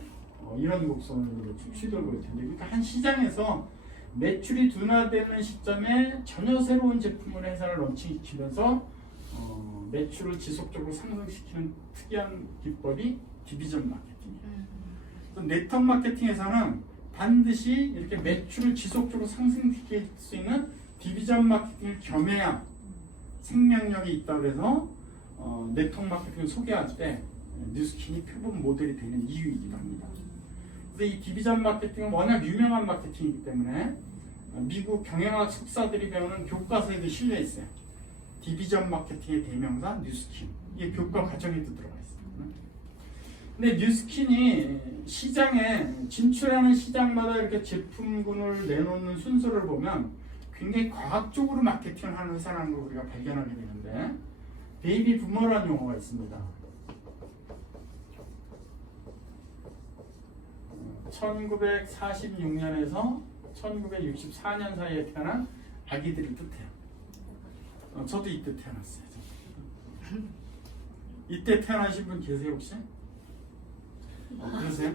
이런 곡선으로 추이를 보일 텐데 그러니까 한 시장에서 매출이 둔화되는 시점에 전혀 새로운 제품을 회사를 런칭시키면서 매출을 지속적으로 상승시키는 특이한 기법이 디비전 마케팅이에요. 네트워크 마케팅에서는 반드시 이렇게 매출을 지속적으로 상승시킬 수 있는 디비전 마케팅을 겸해야 생명력이 있다고 해서 네트워크 마케팅을 소개할 때 뉴스킨이 표본 모델이 되는 이유이기도 합니다. 그래서 이 디비전 마케팅은 워낙 유명한 마케팅이기 때문에 미국 경영학 석사들이 배우는 교과서에도 실려 있어요. 디비전 마케팅의 대명사 뉴스킨. 이게 교과 과정에도 들어가 있어요. 근데 뉴스킨이 시장에 진출하는 시장마다 이렇게 제품군을 내놓는 순서를 보면 굉장히 과학적으로 마케팅을 하는 회사라는 걸 우리가 발견하게 되는데 베이비 부머라는 용어가 있습니다. 1946년에서 1964년 사이에 태어난 아기들을 뜻해요. 저도 이때 태어났어요. 이때 태어나신 분 계세요 혹시? 그러세요?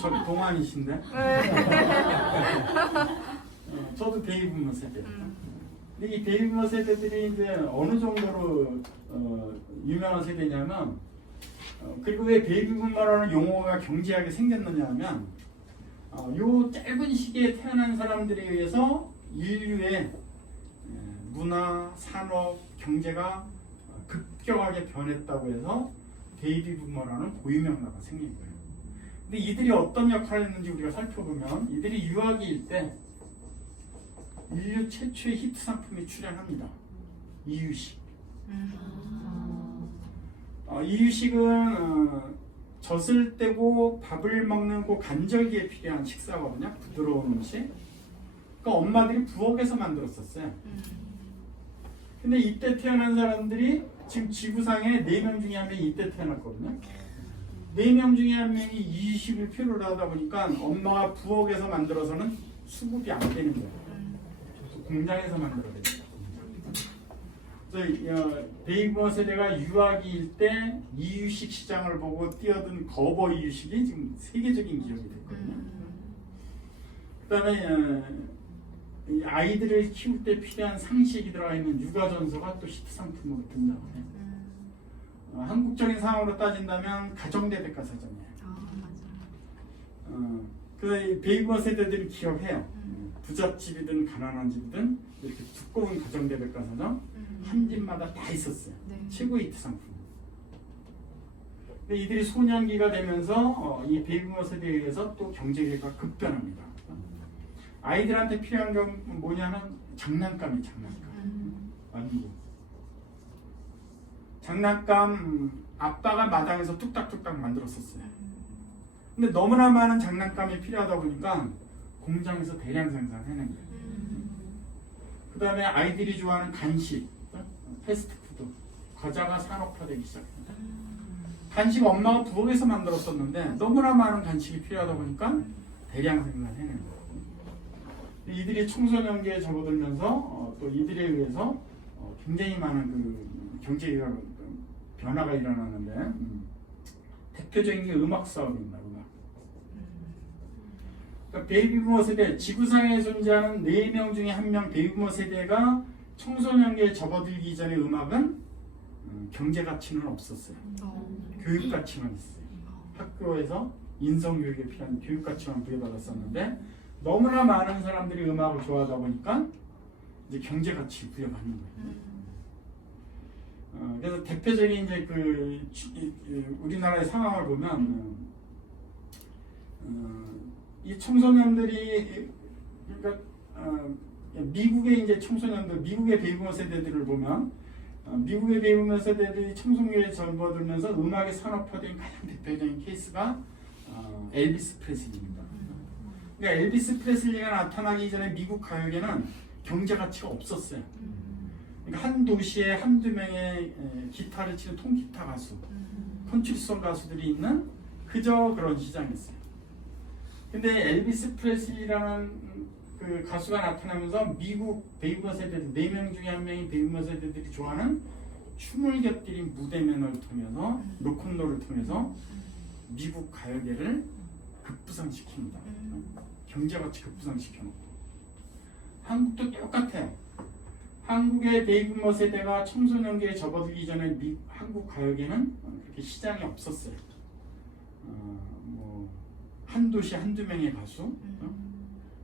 저 동안이신데? 저도 베이비부머 세대예요. 근데 이 베이비부머 세대들이 이제 어느 정도로 유명한 세대냐면 그리고 왜 베이비부머라는 용어가 경제학에 생겼느냐면 요 짧은 시기에 태어난 사람들에 의해서 인류의 문화, 산업, 경제가 급격하게 변했다고 해서 베이비부머라는 고유명사가 생긴 거예요. 근데 이들이 어떤 역할을 했는지 우리가 살펴보면 이들이 유아기일 때 인류 최초의 히트 상품이 출현합니다. 이유식. 이유식은 젖을 떼고 밥을 먹는 그 간절기에 필요한 식사거든요. 부드러운 음식. 그러니까 엄마들이 부엌에서 만들었었어요. 근데 이때 태어난 사람들이 지금 지구상에 4명 중에 1명이 이때 태어났거든요. 4명 중에 1명이 이유식을 필요로 하다 보니까 엄마가 부엌에서 만들어서는 수급이 안 되는 거예요. 공장에서 만들어야 됩니다. 그래서 베이비부머 세대가 유아기일 때 이유식 시장을 보고 뛰어든 거버 이유식이 지금 세계적인 기업이 됐거든요. 그다음에 이 아이들을 키울 때 필요한 상식이 들어가 있는 육아전서가 또 히트 상품으로 등장을 해요. 한국적인 상황으로 따진다면 가정대백과사전이에요. 그래서 이 베이비부머 세대들이 기억해요. 부잣집이든 가난한 집이든 이렇게 두꺼운 가정대백과사전 한 집마다 다 있었어요. 최고의 히트 상품. 근데 이들이 소년기가 되면서 이 베이비부머 세대에 의해서 또 경제계가 급변합니다. 아이들한테 필요한 건 뭐냐면 장난감이 장난감. 완구. 장난감 아빠가 마당에서 뚝딱뚝딱 만들었었어요. 근데 너무나 많은 장난감이 필요하다 보니까 공장에서 대량 생산해낸 거예요. 그 다음에 아이들이 좋아하는 간식, 패스트푸드, 과자가 산업화되기 시작합니다. 간식 엄마가 부엌에서 만들었었는데 너무나 많은 간식이 필요하다 보니까 대량 생산해낸 거예요. 이들이 청소년기에 접어들면서 또 이들에 의해서 굉장히 많은 그 경제가 변화가 일어나는데 대표적인 게 음악 사업입니다. 그러니까 베이비부머 세대, 지구상에 존재하는 4명 중에 1명 베이비부머 세대가 청소년기에 접어들기 전에 음악은 경제 가치는 없었어요. 교육 가치만 있어요. 학교에서 인성교육에 필요한 교육 가치만 부여받았었는데 너무나 많은 사람들이 음악을 좋아하다 보니까 이제 경제 가치 부여받는 거예요. 그래서 대표적인 이제 우리나라의 상황을 보면 이 청소년들이 그러니까 미국의 이제 청소년들, 미국의 베이비부머 세대들을 보면 미국의 베이비부머 세대들이 청소년기에 접어들면서 음악의 산업화된 가장 대표적인 케이스가 엘비스 프레슬리입니다. 그러니까 엘비스 프레슬리가 나타나기 전에 미국 가요계는 경제 가치가 없었어요. 그러니까 한 도시에 한두 명의 기타를 치는 통기타 가수, 컨트리송 가수들이 있는 그저 그런 시장이었어요. 근데 엘비스 프레슬리라는 그 가수가 나타나면서 미국 베이비부머 세대들 4명 중에 1명이 베이비부머 세대들이 좋아하는 춤을 곁들인 무대 매너를 통해서 로큰롤을 통해서 미국 가요계를 급부상시킵니다. 경제가치 급부상시켜놓고 한국도 똑같아요. 한국의 베이비부머 세대가 청소년기에 접어들기 전에 한국 가요계는 그렇게 시장이 없었어요. 한 도시 한두 명의 가수,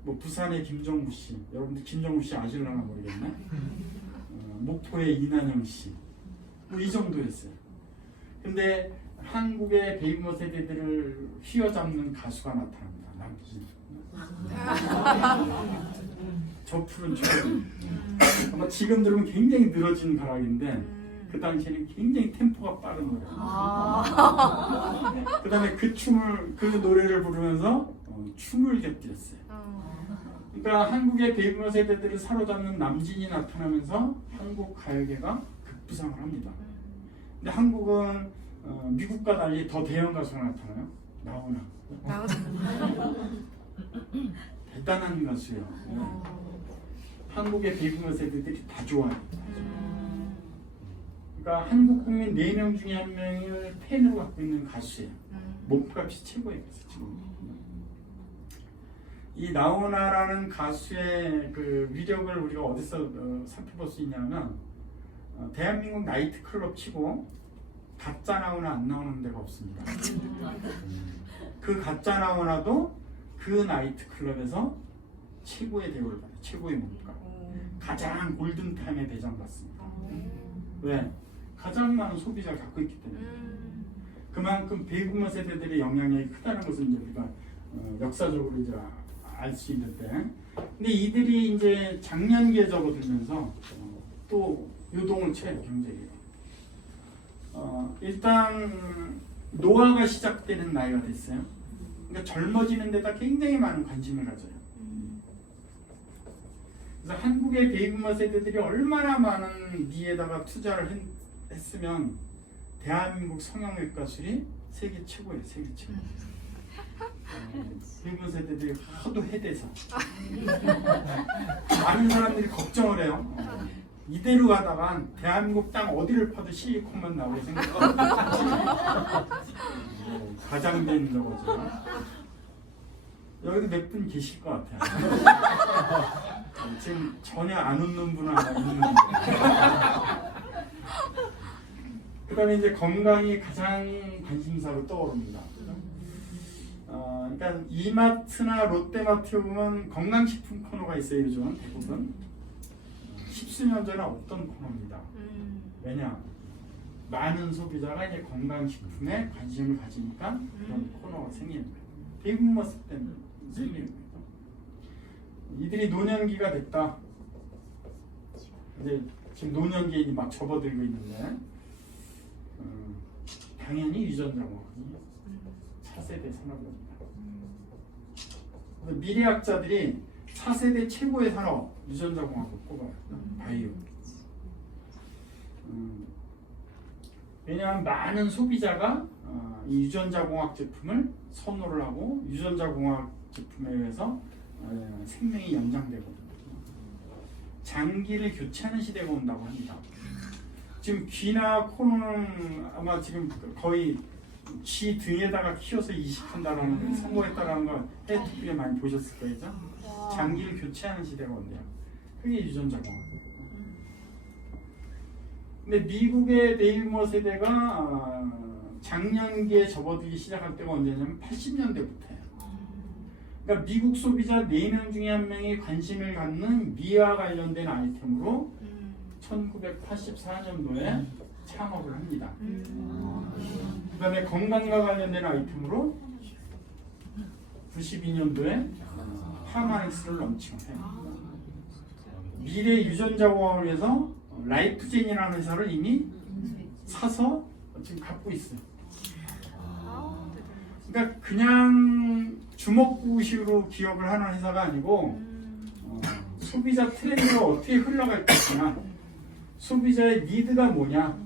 뭐 부산의 김정무 씨, 여러분들 김정무 씨 아실려나 모르겠네. 목포의 이난영 씨, 뭐 이 정도였어요. 근데 한국의 베이비부머 세대들을 휘어잡는 가수가 나타납니다. 남진. 저 푸른 주름. 아마 지금 들으면 굉장히 늘어진 가락인데 그 당시에는 굉장히 템포가 빠른 노래. 그 다음에 그 노래를 부르면서 춤을 곁들였어요. 그러니까 한국의 베이비부머 세대들을 사로잡는 남진이 나타나면서 한국 가요계가 급부상을 합니다. 근데 한국은 미국과 달리 더 대형 가수가 나타나요. 나훈아. 대단한 가수예요. 한국의 베이비부머 세대들이 다 좋아해요. 그러니까 한국 국민 4명 중에 1명을 팬으로 갖고 있는 가수예요. 몸값이 최고예요. 지금. 이 나훈아라는 가수의 그 위력을 우리가 어디서 살펴볼 수 있냐면 대한민국 나이트클럽 치고 가짜 나훈아 안 나오는 데가 없습니다. 그 가짜 나훈아도 그 나이트클럽에서 최고의 대우를 받아요. 최고의 몸값. 가장 골든타임에 배정받습니다. 왜? 가장 많은 소비자를 갖고 있기 때문에. 그만큼 베이비부머 세대들의 영향력이 크다는 것을 이제 우리가 역사적으로 이제 알 수 있는데, 근데 이들이 이제 장년기에 접어들면서 또 요동을 쳐요. 경제계가. 일단 노화가 시작되는 나이가 됐어요. 그러니까 젊어지는 데다 굉장히 많은 관심을 가져요. 그래서 한국의 베이비부머 세대들이 얼마나 많은 미에다가 투자를 했으면 대한민국 성형외과술이 세계 최고예요. 세계 최고. 베이비부머 세대들이 하도 해대서 많은 사람들이 걱정을 해요. 이대로 가다가 대한민국 땅 어디를 파도 실리콘만 나오게 생겼어요. 과장된 저거죠. 여기도 몇 분 계실 것 같아요. 지금 전혀 안 웃는 분은 아마 있는 분이에요. 그 다음에 이제 건강이 가장 관심사로 떠오릅니다. 그러니까 이마트나 롯데마트에 보면 건강식품 코너가 있어요. 요즘 대부분. 십수년 전에 없던 코너입니다. 왜냐? 많은 소비자가 이제 건강식품에 관심을 가지니까 그런 코너가 생기는 거예요. 베이비부머 때문에 생기는 거예요. 이들이 노년기가 됐다. 이제 지금 노년기에 막 접어들고 있는데, 당연히 유전자공학이 차세대 산업입니다. 그래서 미래학자들이 차세대 최고의 산업 유전자공학을 꼽아요. 바이오. 왜냐하면 많은 소비자가 이 유전자공학 제품을 선호를 하고 유전자공학 제품에 의해서 생명이 연장되거든요. 장기를 교체하는 시대가 온다고 합니다. 지금 귀나 코는 아마 지금 거의 쥐 등에다가 키워서 이식한다라는 걸 성공했다라는 걸 해외TV에 많이 보셨을 거예요. 장기를 교체하는 시대가 온대요. 그게 유전자공학이에요. 근데 미국의 베이비부머 세대가 장년기에 접어들기 시작할 때가 언제냐면 80년대부터예요. 그러니까 미국 소비자 4명 중에 1명이 관심을 갖는 미와 관련된 아이템으로 1984년도에 창업을 합니다. 그 다음에 건강과 관련된 아이템으로 92년도에 파마닉스를 런칭해요. 미래 유전자공학을 위해서 라이프젠이라는 회사를 이미 사서 지금 갖고 있어요. 그러니까 그냥 주먹구식으로 기업을 하는 회사가 아니고 소비자 트렌드가 어떻게 흘러갈 것이냐, 소비자의 니드가 뭐냐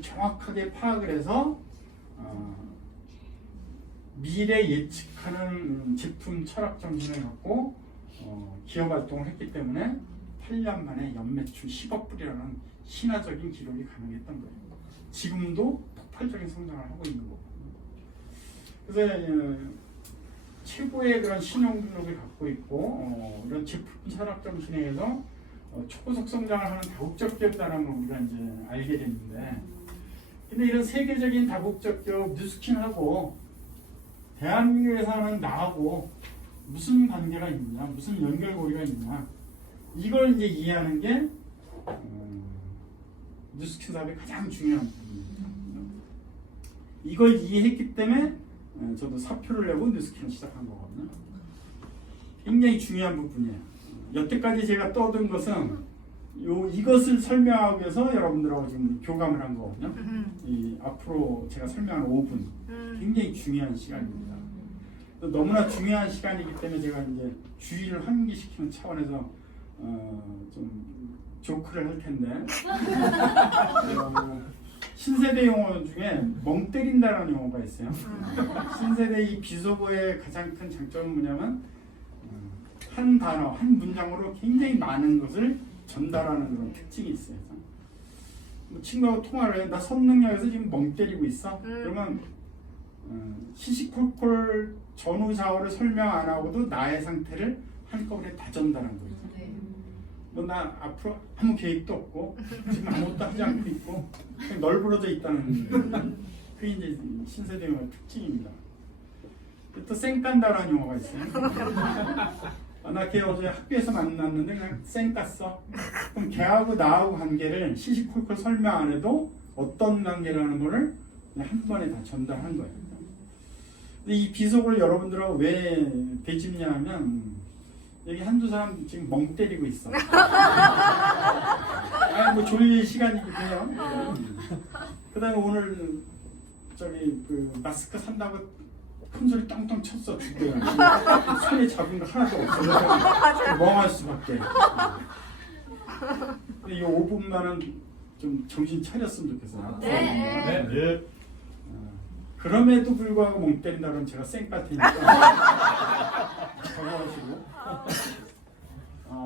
정확하게 파악을 해서 미래 예측하는 제품 철학 정신을 갖고 기업 활동을 했기 때문에 8년 만에 연매출 10억 불이라는 신화적인 기록이 가능했던 거예요. 지금도 폭발적인 성장을 하고 있는 거거든요. 그래서 최고의 그런 신용력을 갖고 있고 이런 제품 철학 정신에 의해서 초고속 성장을 하는 다국적 기업이라는 걸 우리가 이제 알게 됐는데, 근데 이런 세계적인 다국적 기업 뉴스킨하고 대한민국에서 하는 나하고 무슨 관계가 있느냐, 무슨 연결고리가 있느냐, 이걸 이제 이해하는 게 뉴스킨 사업의 가장 중요한 부분입니다. 이걸 이해했기 때문에 저도 사표를 내고 뉴스킨을 시작한 거거든요. 굉장히 중요한 부분이에요. 여태까지 제가 떠든 것은 이것을 설명하기 위해서 여러분들하고 지금 교감을 한 거거든요. 앞으로 제가 설명하는 5분 굉장히 중요한 시간입니다. 너무나 중요한 시간이기 때문에 제가 이제 주의를 환기시키는 차원에서 좀 조크를 할 텐데 신세대 용어 중에 멍 때린다라는 용어가 있어요. 신세대 이 비속어의 가장 큰 장점은 뭐냐면 한 단어, 한 문장으로 굉장히 많은 것을 전달하는 그런 특징이 있어요. 뭐 친구하고 통화를 해. 나 선능력에서 지금 멍 때리고 있어. 그러면 시시콜콜 전후 좌우를 설명 안 하고도 나의 상태를 한꺼번에 다 전달한 거죠. 뭐 나 앞으로 아무 계획도 없고 지금 아무것도 하지 않고 있고 그냥 널브러져 있다는 그게 이제 신세대용어의 특징입니다. 또 쌩깐다라는 용어가 있어요. 나 걔 어제 학교에서 만났는데 그냥 쌩 깠어. 그럼 걔하고 나하고 관계를 시시콜콜 설명 안 해도 어떤 관계라는 거를 그냥 한 번에 다 전달한 거예요. 근데 이 비속을 여러분들하고 왜 되짚냐 하면 여기 한두 사람 지금 멍 때리고 있어. 아니 뭐 졸릴 시간이기도 해요. 그 다음에 오늘 저기 그 마스크 산다고 큰 소리 똥똥 쳤어 죽게. 손에 잡은 거 하나도 없어. 멍할 수밖에. 근데 이 5분만은 좀 정신 차렸으면 좋겠어요. 네. 그럼에도 불구하고 멍 때린다 그러면 제가 쌩 같으니까 적어하시고.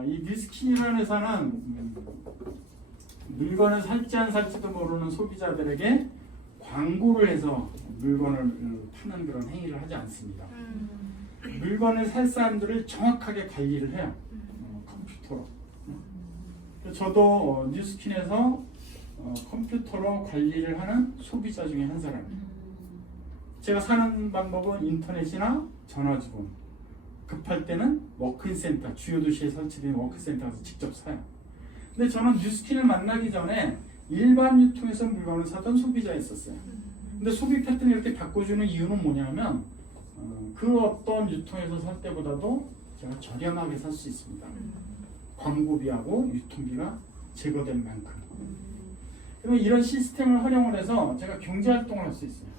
이 뉴스킨이라는 회사는 물건을 살지 안 살지도 모르는 소비자들에게 광고를 해서 물건을 파는 그런 행위를 하지 않습니다. 물건을 살 사람들을 정확하게 관리를 해요. 컴퓨터로. 저도 뉴스킨에서 컴퓨터로 관리를 하는 소비자 중에 한 사람이에요. 제가 사는 방법은 인터넷이나 전화주문, 급할 때는 워크인센터, 주요 도시에 설치된 워크센터 가서 직접 사요. 근데 저는 뉴스킨을 만나기 전에 일반 유통에서 물건을 사던 소비자였었어요. 근데 소비 패턴을 이렇게 바꿔주는 이유는 뭐냐면 그 어떤 유통에서 살 때보다도 제가 저렴하게 살 수 있습니다. 광고비하고 유통비가 제거된 만큼. 그리고 이런 시스템을 활용을 해서 제가 경제활동을 할 수 있어요.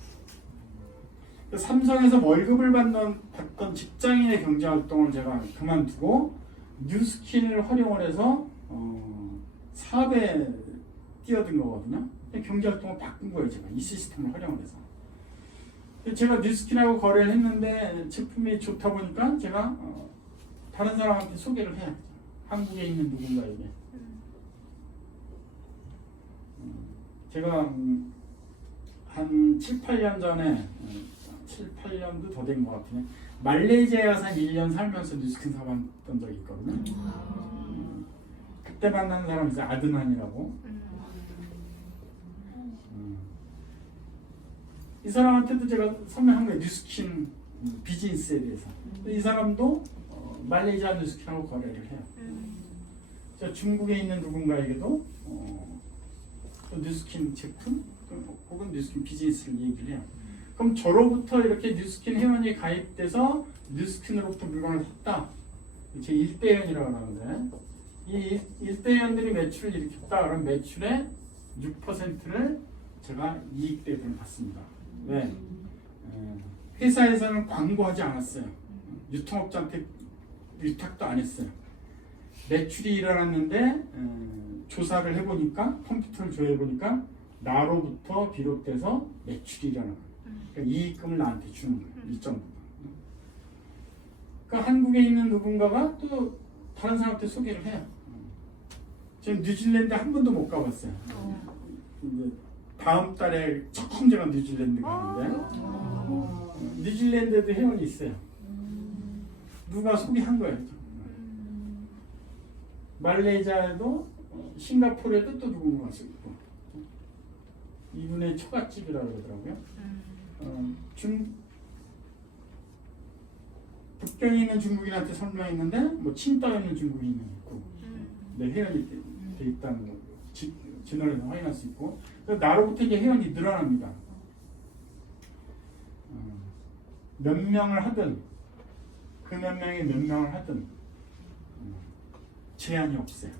삼성에서 월급을 받던 직장인의 경제활동을 제가 그만두고 뉴스킨을 활용을 해서 사업에 뛰어든 거거든요. 경제활동을 바꾼 거예요. 제가 이 시스템을 활용을 해서. 제가 뉴스킨하고 거래를 했는데 제품이 좋다 보니까 제가 다른 사람한테 소개를 해요. 한국에 있는 누군가에게. 제가 한 7, 8년 전에 7, 8년도 더 된 것 같으네. 말레이시아에 가서 한 1년 살면서 뉴스킨 사봤던 적이 있거든요. 그때 만난 사람이 이제 아드난이라고. 이 사람한테도 제가 설명한 거예요. 뉴스킨 비즈니스에 대해서. 이 사람도 말레이시아 뉴스킨하고 거래를 해요. 제가 중국에 있는 누군가에게도 뉴스킨 제품 혹은 뉴스킨 비즈니스를 얘기를 해요. 그럼 저로부터 이렇게 뉴스킨 회원이 가입돼서 뉴스킨으로부터 물건을 샀다. 제 1대회원이라고 하는데 이 1대회원들이 매출을 일으켰다. 그럼 매출의 6%를 제가 이익 대금을 받습니다. 왜? 회사에서는 광고하지 않았어요. 유통업자한테 위탁도 안 했어요. 매출이 일어났는데 조사를 해보니까 컴퓨터를 조회해보니까 나로부터 비롯돼서 매출이 일어나요. 그러니까 이익금을 나한테 주는 거예요. 일정부분. 그러니까 한국에 있는 누군가가 또 다른 사람한테 소개를 해요. 지금 뉴질랜드 한 번도 못 가봤어요. 이제 다음 달에 처음 제가 뉴질랜드 가는데 뉴질랜드에도 회원이 있어요. 누가 소개한 거예요. 말레이시아에도 싱가포르에도 또 누군가 있고 이분의 처갓집이라고 그러더라고요. 북경에 있는 중국인한테 설명했는데 뭐 칭다오에 있는 중국인이 있고 내 회원이 돼 있다는 거 진원에서 확인할 수 있고 나로부터 이제 회원이 늘어납니다. 몇 명을 하든 그 몇 명이 몇 명을 하든 제한이 없어요.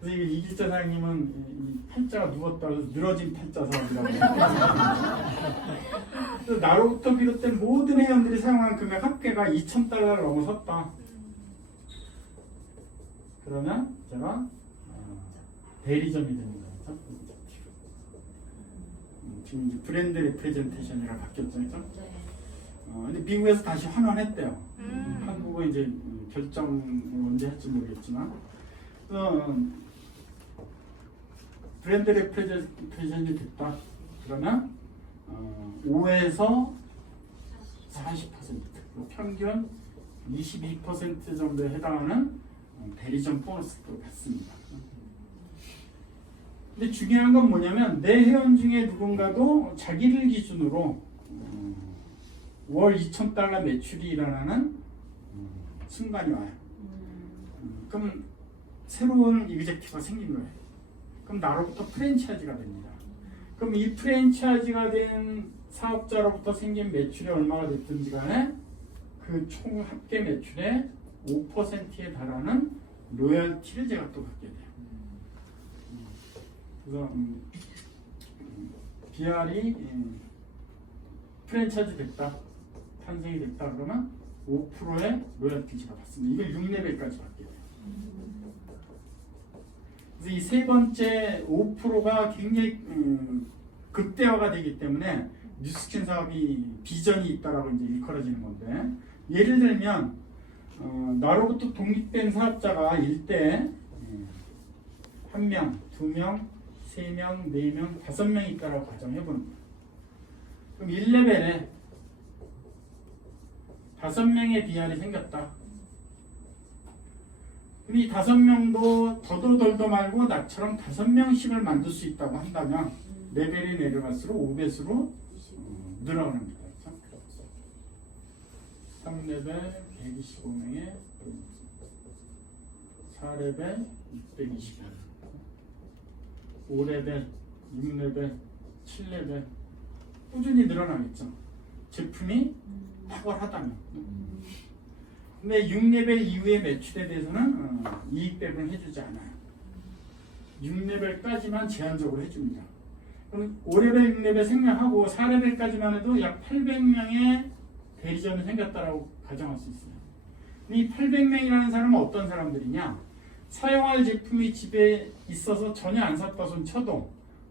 그래서 이길자 사장님은 이 팔자가 누웠다고 해서 늘어진 팔자 사업이라고 해요. 나로부터 비롯된 모든 회원들이 사용한 금액 합계가 $2,000를 넘어섰다. 그러면 제가 대리점이 됩니다. 지금 이제 브랜드 레프레젠테이션이라 바뀌었죠. 근데 미국에서 다시 환원했대요. 한국은 이제 결정을 언제 할지 모르겠지만 브랜드 레프레젠테이션이 됐다. 그러면 5에서 40%, 평균 22% 정도에 해당하는 대리점 보너스도 받습니다. 근데 중요한 건 뭐냐면 내 회원 중에 누군가도 자기를 기준으로 월 2,000달러 매출이 일어나는 순간이 와요. 그럼 새로운 이그제큐티브가 생긴 거예요. 그럼 나로부터 프랜차이즈가 됩니다. 그럼 이 프랜차이즈가 된 사업자로부터 생긴 매출이 얼마가 됐든지 간에 그 총 합계 매출의 5%에 달하는 로열티를 제가 또 받게 돼요. 그래서 BR이 프랜차이즈 됐다, 탄생이 됐다 그러면 5%의 로열티 제가 받습니다. 이걸 6레벨까지 받게 돼요. 그래서 이 세 번째 5%가 굉장히 극대화가 되기 때문에 뉴스킨 사업이 비전이 있다라고 이제 일컬어지는 건데, 예를 들면 나로부터 독립된 사업자가 일대 1명, 2명, 3명, 4명, 5명 있다라고 가정해보는 거예요. 그럼 1레벨에 5명의 BR이 생겼다. 그럼 이 5명도 더도덜도 말고 나처럼 5명씩을 만들 수 있다고 한다면 레벨이 내려갈수록 5배수로 늘어가는 겁니다. 3레벨 125명에 4레벨 620명, 5레벨, 6레벨, 7레벨 꾸준히 늘어나겠죠. 제품이 탁월하다면. 근데 6레벨 이후의 매출에 대해서는 이익 배분을 해주지 않아요. 6레벨까지만 제한적으로 해줍니다. 그럼 5레벨, 6레벨 생략하고 4레벨까지만 해도 약 800명의 대리점이 생겼다라고 가정할 수 있어요. 이 800명이라는 사람은 어떤 사람들이냐? 사용할 제품이 집에 있어서 전혀 안 샀다 손 쳐도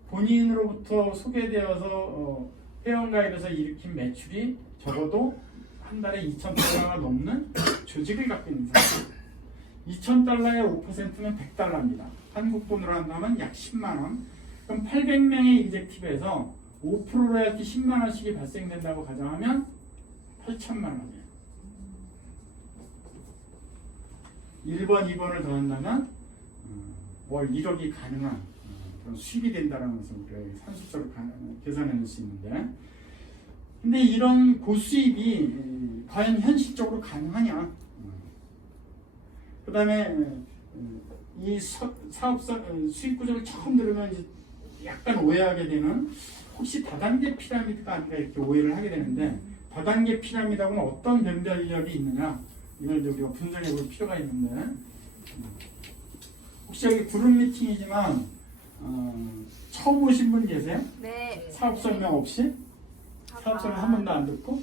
본인으로부터 소개되어서 회원가입에서 일으킨 매출이 적어도 한 달에 2,000달러가 넘는 조직을 갖고 있는 사람. 2,000달러의 5%면 100달러입니다. 한국 돈으로 한다면 약 10만 원. 그럼 800명의 이그제큐티브에서 5% 로열티 10만 원씩이 발생된다고 가정하면 8천만 원이에요. 1번, 2번을 더한다면 월 1억이 가능한 그런 수입이 된다는 것을 우리가 산술적으로 계산해낼 수 있는데, 근데 이런 고수입이 과연 현실적으로 가능하냐? 그 다음에 이 사업사 수익 구조를 처음 들으면 이제 약간 오해하게 되는, 혹시 다단계 피라미드가 아닌가 이렇게 오해를 하게 되는데, 다단계 피라미드하고는 어떤 변별력이 있느냐, 이걸 우리가 분석해 볼 필요가 있는데, 혹시 여기 그룹 미팅이지만 처음 오신 분 계세요? 네. 사업 설명 없이? 사업 설명 한 번도 안 듣고?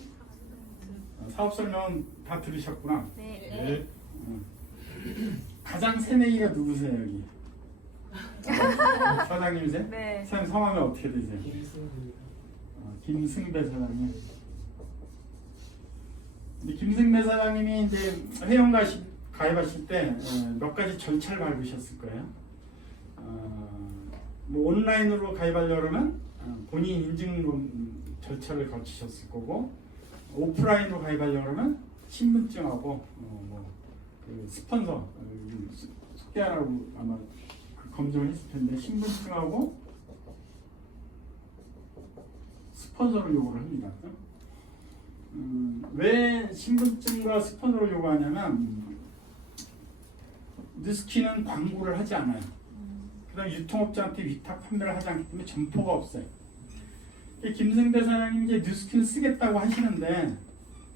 사업 설명 다 들으셨구나. 네. 가장 새내기가 누구세요 여기? 사장님이세요? 네. 사장님 성함이 어떻게 되세요? 김승배 사장님. 근데 김승배 사장님이 이제 회원 가입하실 때 몇 가지 절차를 밟으셨을 거예요. 뭐 온라인으로 가입하려고 그러면 본인 인증 절차를 거치셨을 거고, 오프라인으로 가입하려고 그러면 신분증하고 그 스폰서 소개하라고 아마 그 검증을 했을 텐데, 신분증하고 스폰서를 요구를 합니다. 왜 신분증과 스폰서를 요구하냐면 뉴스킨은 광고를 하지 않아요. 그다음 유통업자한테 위탁 판매를 하지 않기 때문에 점포가 없어요. 김승배 사장님이 이제 뉴스킨 쓰겠다고 하시는데,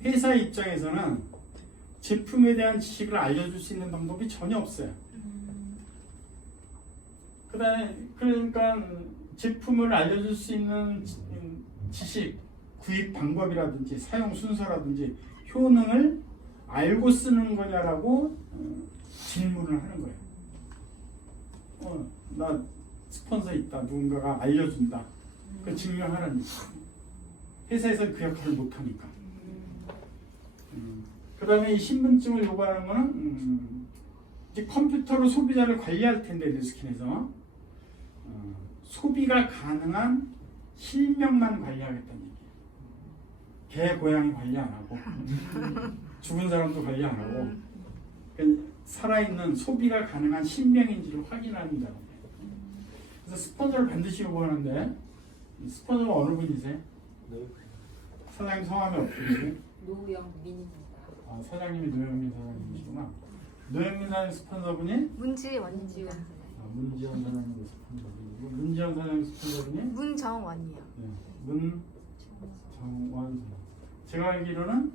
회사 입장에서는 제품에 대한 지식을 알려줄 수 있는 방법이 전혀 없어요. 그러니까 제품을 알려줄 수 있는 지식, 구입 방법이라든지 사용 순서라든지 효능을 알고 쓰는 거냐라고 질문을 하는 거예요. 나 스폰서 있다, 누군가가 알려준다, 그 증명하라는 거예요. 회사에서 그 역할을 못하니까. 그 다음에 이 신분증을 요구하는 거는 이제 컴퓨터로 소비자를 관리할 텐데, 뉴스킨에서 소비가 가능한 실명만 관리하겠다는 얘기예요. 개, 고양이 관리 안 하고 죽은 사람도 관리 안 하고 그러니까 살아있는 소비가 가능한 신명인지를 확인하는 거예요. 그래서 스폰서를 반드시 요구하는데 스폰서가 어느 분이세요? 사장님 성함이 어떻게 되세요? 노영민입니다. 아, 사장님이 노영민 사장님이시구나. 노영민 사장님 스폰서분이 문지원입니다. 문지원 사장님 스폰서분이고 문지원 사장님 스폰서분이 문정원이요. 네, 문정원 사장님. 제가 알기로는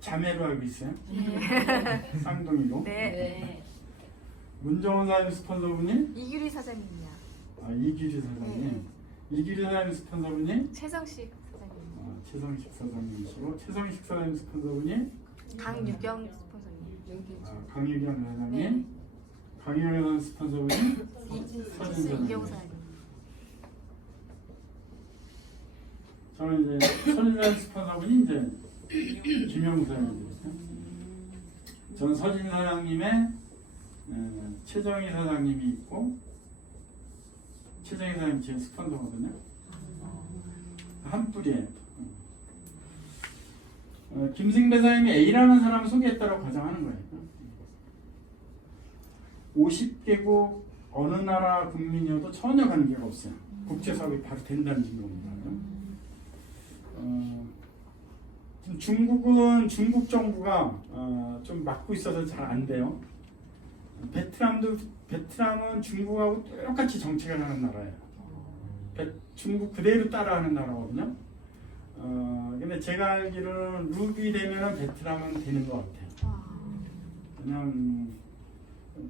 자매로 알고 있어요. 쌍둥이로. 네. 문정원 사장님 스폰서분이 이규리 사장님이요. 이규리 사장님. 이규리 사장님 스폰서분이 최성식 사장님. 최성식 사장님이시고 최성식 사장님 스폰서분이 강유경 스폰서님. 강유경 사장님. 네. 강유경 사장님 스폰서분이 서진 이경 사장님. 사장님. 저는 이제 서진 사장님 스폰서분이 이제 김영우 사장님이죠. 저는 서진 사장님의 최정희 사장님이 있고 최정희 사장님 제 스폰서거든요. 한 뿌리에 김승배 사장님이 A라는 사람을 소개했다고 가정하는 거예요. 50개국 어느 나라 국민이어도 전혀 관계가 없어요. 국제사업이 바로 된다는 증거입니다. 지금 중국은 중국 정부가 좀 막고 있어서 잘 안 돼요. 베트남은 중국하고 똑같이 정책을 하는 나라예요. 중국 그대로 따라하는 나라거든요. 근데 제가 알기로는 루비 되면 베트남은 되는 것 같아요. 그냥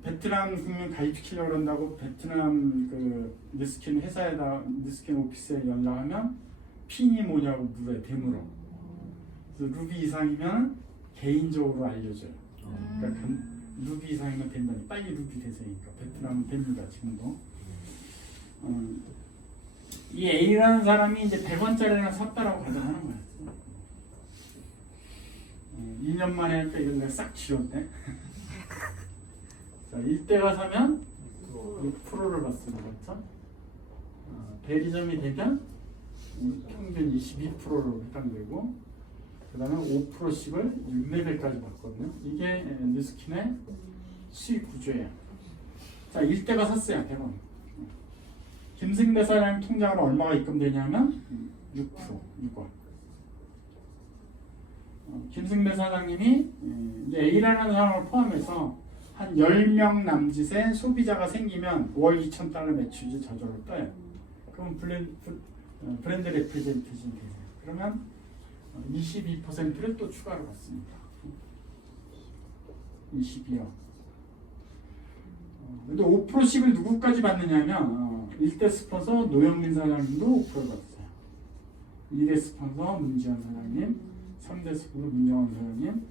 베트남 국민 가입시키려고 그런다고 베트남 그 뉴스킨 회사에다 뉴스킨 오피스에 연락하면 핀이 뭐냐고 물어요. 대물어. 그래서 루비 이상이면 개인적으로 알려줘요. 그러니까 루비 이상이면 된다니 빨리 루비 되세니까 베트남은 됩니다. 지금도. 이 A라는 사람이 이제 100원짜리나 샀다라고 가정하는 거예요. 2년 만에 할 때 이걸 내가 싹 지웠네. 자, 이때가 사면 6%를 받습니다. 그렇죠? 대리점이 되면 평균 22%로 해당되고 그 다음에 5%씩을 6레벨까지 받거든요. 이게 뉴스킨의 수익 구조예요. 자, 일대가 샀어요. 100원. 김승배 사장님 통장으로 얼마가 입금되냐면 6%, 6원. 김승배 사장님이 이제 A라는 사람을 포함해서 한 10명 남짓의 소비자가 생기면 월 2,000달러 매출이 저절로 떠요. 그럼 브랜드 레프레젠테이션이 되세요. 그러면 22%를 또 추가로 받습니다. 22억. 근데 5%씩을 누구까지 받느냐면 1대 스폰서 노영민 사장님도 5%를 받았어요. 2대 스폰서 문지원 사장님, 3대 스폰서 문영원 사장님,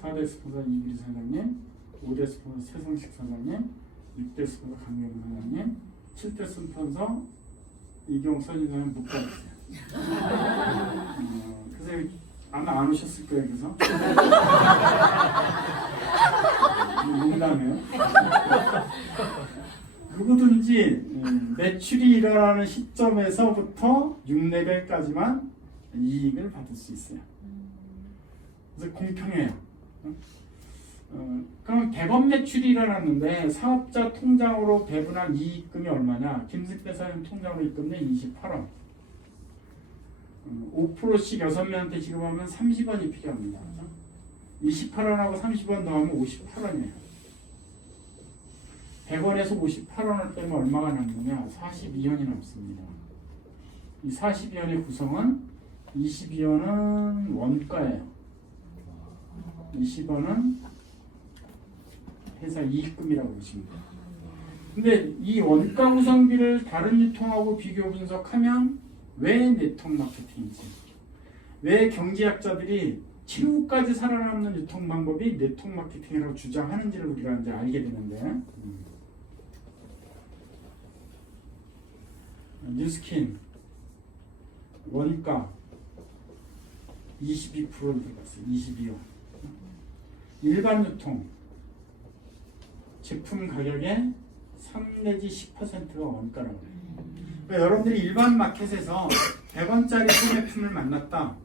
4대 스폰서 이규리 사장님, 5대 스폰서 최성식 사장님, 6대 스폰서 강경 사장님, 7대 스폰서 이경 서진 사장님 못 받았어요. 그래서 아마 안 오셨을 거예요. 그래서 농담이에요. 누구든지 매출이 일어나는 시점에서부터 6레벨까지만 이익을 받을 수 있어요. 그래서 공평해요. 그럼 100원 매출이 일어났는데 사업자 통장으로 배분한 이익금이 얼마냐? 김승배 사장님 통장으로 입금된 28원. 5%씩 6명한테 지급하면 30원이 필요합니다. 28원하고 30원 더하면 58원이에요. 100원에서 58원을 빼면 얼마가 남느냐? 42원이 남습니다. 이 42원의 구성은 22원은 원가예요. 20원은 회사 이익금이라고 보시면 돼요. 근데 이 원가 구성비를 다른 유통하고 비교 분석하면 왜 네트워크 마케팅인지, 왜 경제학자들이 최후까지 살아남는 유통 방법이 네트워크 마케팅이라고 주장하는지를 우리가 이제 알게 되는데, 뉴스킨 원가 22%를 들어갔어요. 22원. 일반 유통 제품 가격의 3 내지 10%가 원가라고 해요. 그러니까 여러분들이 일반 마켓에서 100원짜리 소매품을 만났다.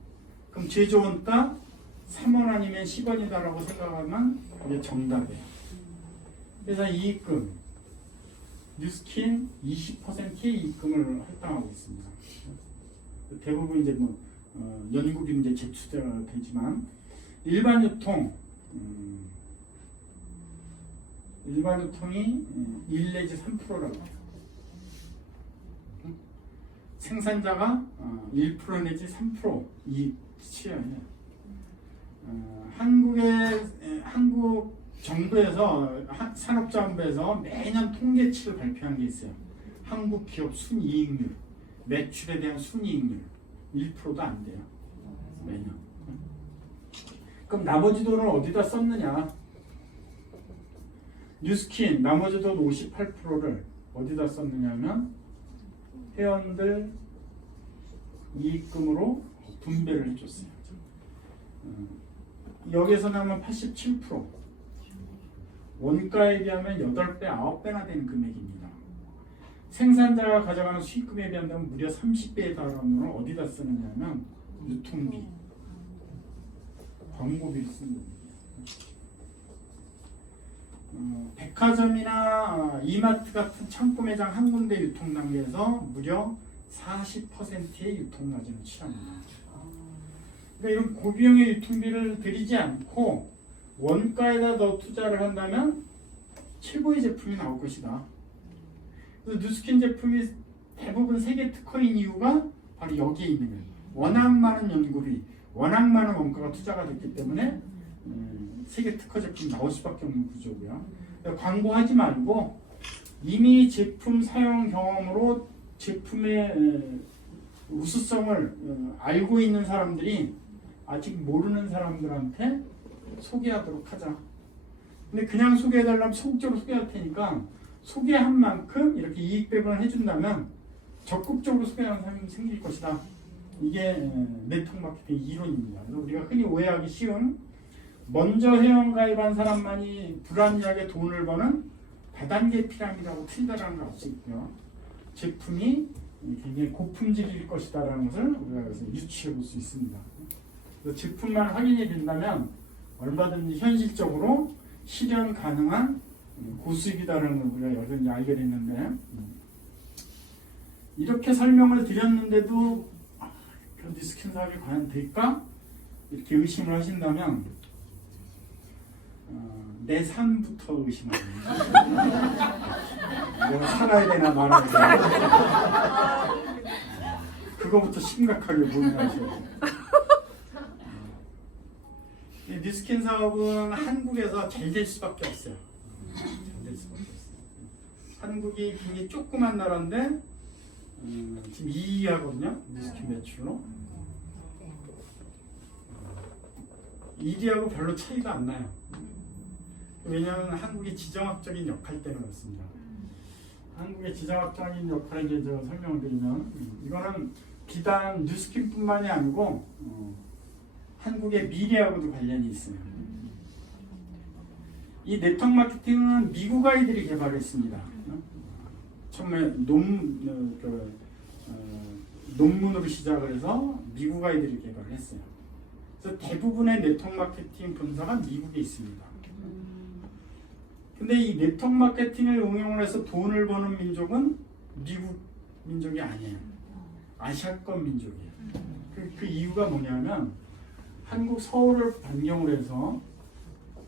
그럼 제조 원가 3원 아니면 10원이다라고 생각하면 이게 정답이에요. 그래서 이익금, 뉴스킨 20%의 이익금을 할당하고 있습니다. 대부분 이제 뭐 연구비 이제 제출되지만 일반 유통이 1 내지 3%라고 해요. 생산자가 1% 내지 3% 이익 취하해요. 한국 정부에서 산업자원부에서 매년 통계치를 발표한 게 있어요. 한국 기업 순이익률, 매출에 대한 순이익률 1%도 안 돼요. 매년. 그럼 나머지 돈을 어디다 썼느냐? 뉴스킨 나머지 돈 58%를 어디다 썼느냐면 회원들 이익금으로 분배를 해줬어요. 여기서 나면 87%, 원가에 비하면 8배, 9배나 되는 금액입니다. 생산자가 가져가는 수익금에 비하면 무려 30배에 달하는 돈을 어디다 쓰느냐면 유통비, 광고비를 쓰는 겁니다. 백화점이나 이마트 같은 창고 매장 한 군데 유통 단계에서 무려 40%의 유통 마진을 취합니다. 그러니까 이런 고비용의 유통비를 들이지 않고 원가에다 더 투자를 한다면 최고의 제품이 나올 것이다. 그래서 뉴스킨 제품이 대부분 세계 특허인 이유가 바로 여기에 있는 거예요. 워낙 많은 연구비, 워낙 많은 원가가 투자가 됐기 때문에 세계 특허 제품이 나올 수밖에 없는 구조고요. 그러니까 광고하지 말고 이미 제품 사용 경험으로 제품의 우수성을 알고 있는 사람들이 아직 모르는 사람들한테 소개하도록 하자. 근데 그냥 소개해달라면 소극적으로 소개할 테니까 소개한 만큼 이렇게 이익 배분을 해준다면 적극적으로 소개하는 사람이 생길 것이다. 이게 네트워크 마케팅 이론입니다. 그래서 우리가 흔히 오해하기 쉬운 먼저 회원 가입한 사람만이 불합리하게 돈을 버는 다단계 피라미드라고 틀리다라는 걸 알 수 있고요. 제품이 굉장히 고품질일 것이다라는 것을 우리가 여기서 유추해 볼 수 있습니다. 그래서 제품만 확인이 된다면 얼마든지 현실적으로 실현 가능한 고수익이다라는 걸 우리가 여전히 알게 됐는데 이렇게 설명을 드렸는데도 그런 뉴스킨 사업이 과연 될까? 이렇게 의심을 하신다면 내 삶부터 의심합니다. 내가 살아야 되나 말아야 되나 그거부터 심각하게 고민하셔야 돼요. 뉴스킨 사업은 한국에서 잘 될 수밖에 없어요. 잘 될 수밖에 없어요. 한국이 굉장히 조그만 나라인데 지금 2위 하거든요. 뉴스킨 매출로. 1위하고 별로 차이가 안 나요. 왜냐하면 한국의 지정학적인 역할 때문에 그렇습니다. 한국의 지정학적인 역할을 이제 제가 설명을 드리면 이거는 비단 뉴스킨뿐만이 아니고 한국의 미래하고도 관련이 있어요. 이 네트워크 마케팅은 미국 아이들이 개발했습니다. 처음에 논문으로 시작을 해서 미국 아이들이 개발을 했어요. 그래서 대부분의 네트워크 마케팅 본사가 미국에 있습니다. 근데 이 네트워크 마케팅을 응용을 해서 돈을 버는 민족은 미국 민족이 아니에요. 아시아권 민족이에요. 그 이유가 뭐냐면 한국 서울을 반경으로 해서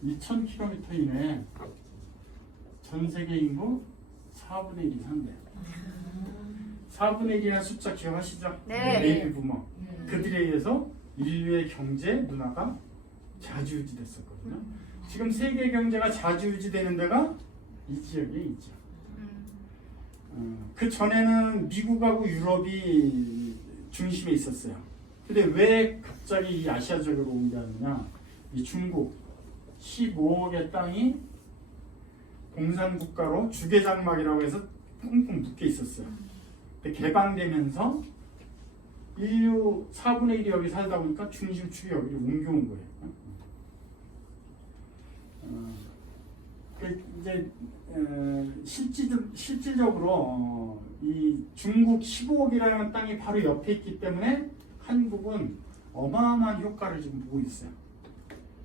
2000km 이내에 전 세계 인구 4분의 1이 산대요. 4분의 1이라는 숫자 기억하시죠? 네. 베이비 부머. 그들에 의해서 인류의 경제 문화가 좌지우지됐었거든요. 지금 세계 경제가 좌지우지되는 데가 이 지역에 있죠. 그 전에는 미국하고 유럽이 중심에 있었어요. 근데 왜 갑자기 이 아시아 지역으로 옮겨왔느냐? 이 중국 15억의 땅이 공산국가로 주계장막이라고 해서 꽁꽁 묶여 있었어요. 근데 개방되면서 인류 4분의 1이 여기 살다 보니까 중심축이 여기로 옮겨온 거예요. 이제 실질적으로 이 중국 15억이라는 땅이 바로 옆에 있기 때문에 한국은 어마어마한 효과를 지금 보고 있어요.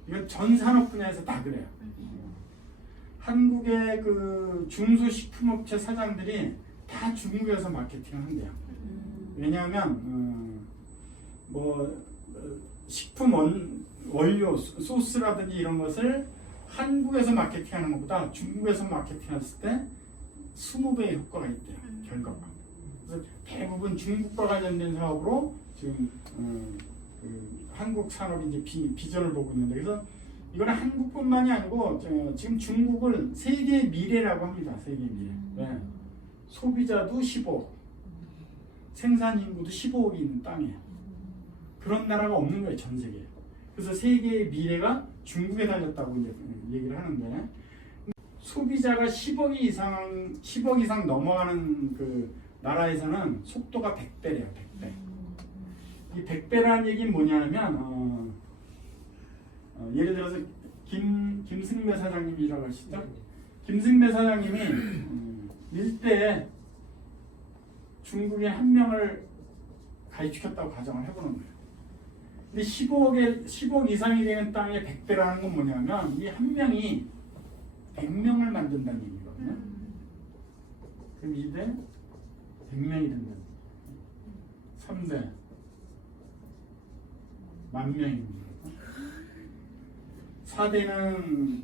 이건 전 산업 분야에서 다 그래요. 한국의 그 중소식품업체 사장들이 다 중국에서 마케팅을 한대요. 왜냐하면 식품 원료 소스라든지 이런 것을 한국에서 마케팅하는 것보다 중국에서 마케팅했을 때 20배의 효과가 있대요. 결과가. 그래서 대부분 중국과 관련된 사업으로 지금 한국 산업이 이제 비전을 보고 있는데, 그래서 이거는 한국뿐만이 아니고 지금 중국을 세계의 미래라고 합니다. 세계의 미래. 네. 소비자도 15억, 생산 인구도 15억이 있는 땅이에요. 그런 나라가 없는 거예요, 전 세계에. 그래서 세계의 미래가 중국에 달렸다고 이제 얘기를 하는데, 소비자가 10억 이상 넘어가는 그 나라에서는 속도가 100배래요, 100배. 이 100배라는 얘기는 뭐냐면, 예를 들어서 김승배 사장님이라고 하시죠? 김승배 사장님이 일대에 중국인 한 명을 가입시켰다고 가정을 해보는 거예요. 근데 10억 이상이 되는 땅에 100배라는 건 뭐냐면 이 한 명이 100명을 만든다는 얘기거든요. 그럼 2대 100명이 된다. 3대 10,000명입니다. 4대는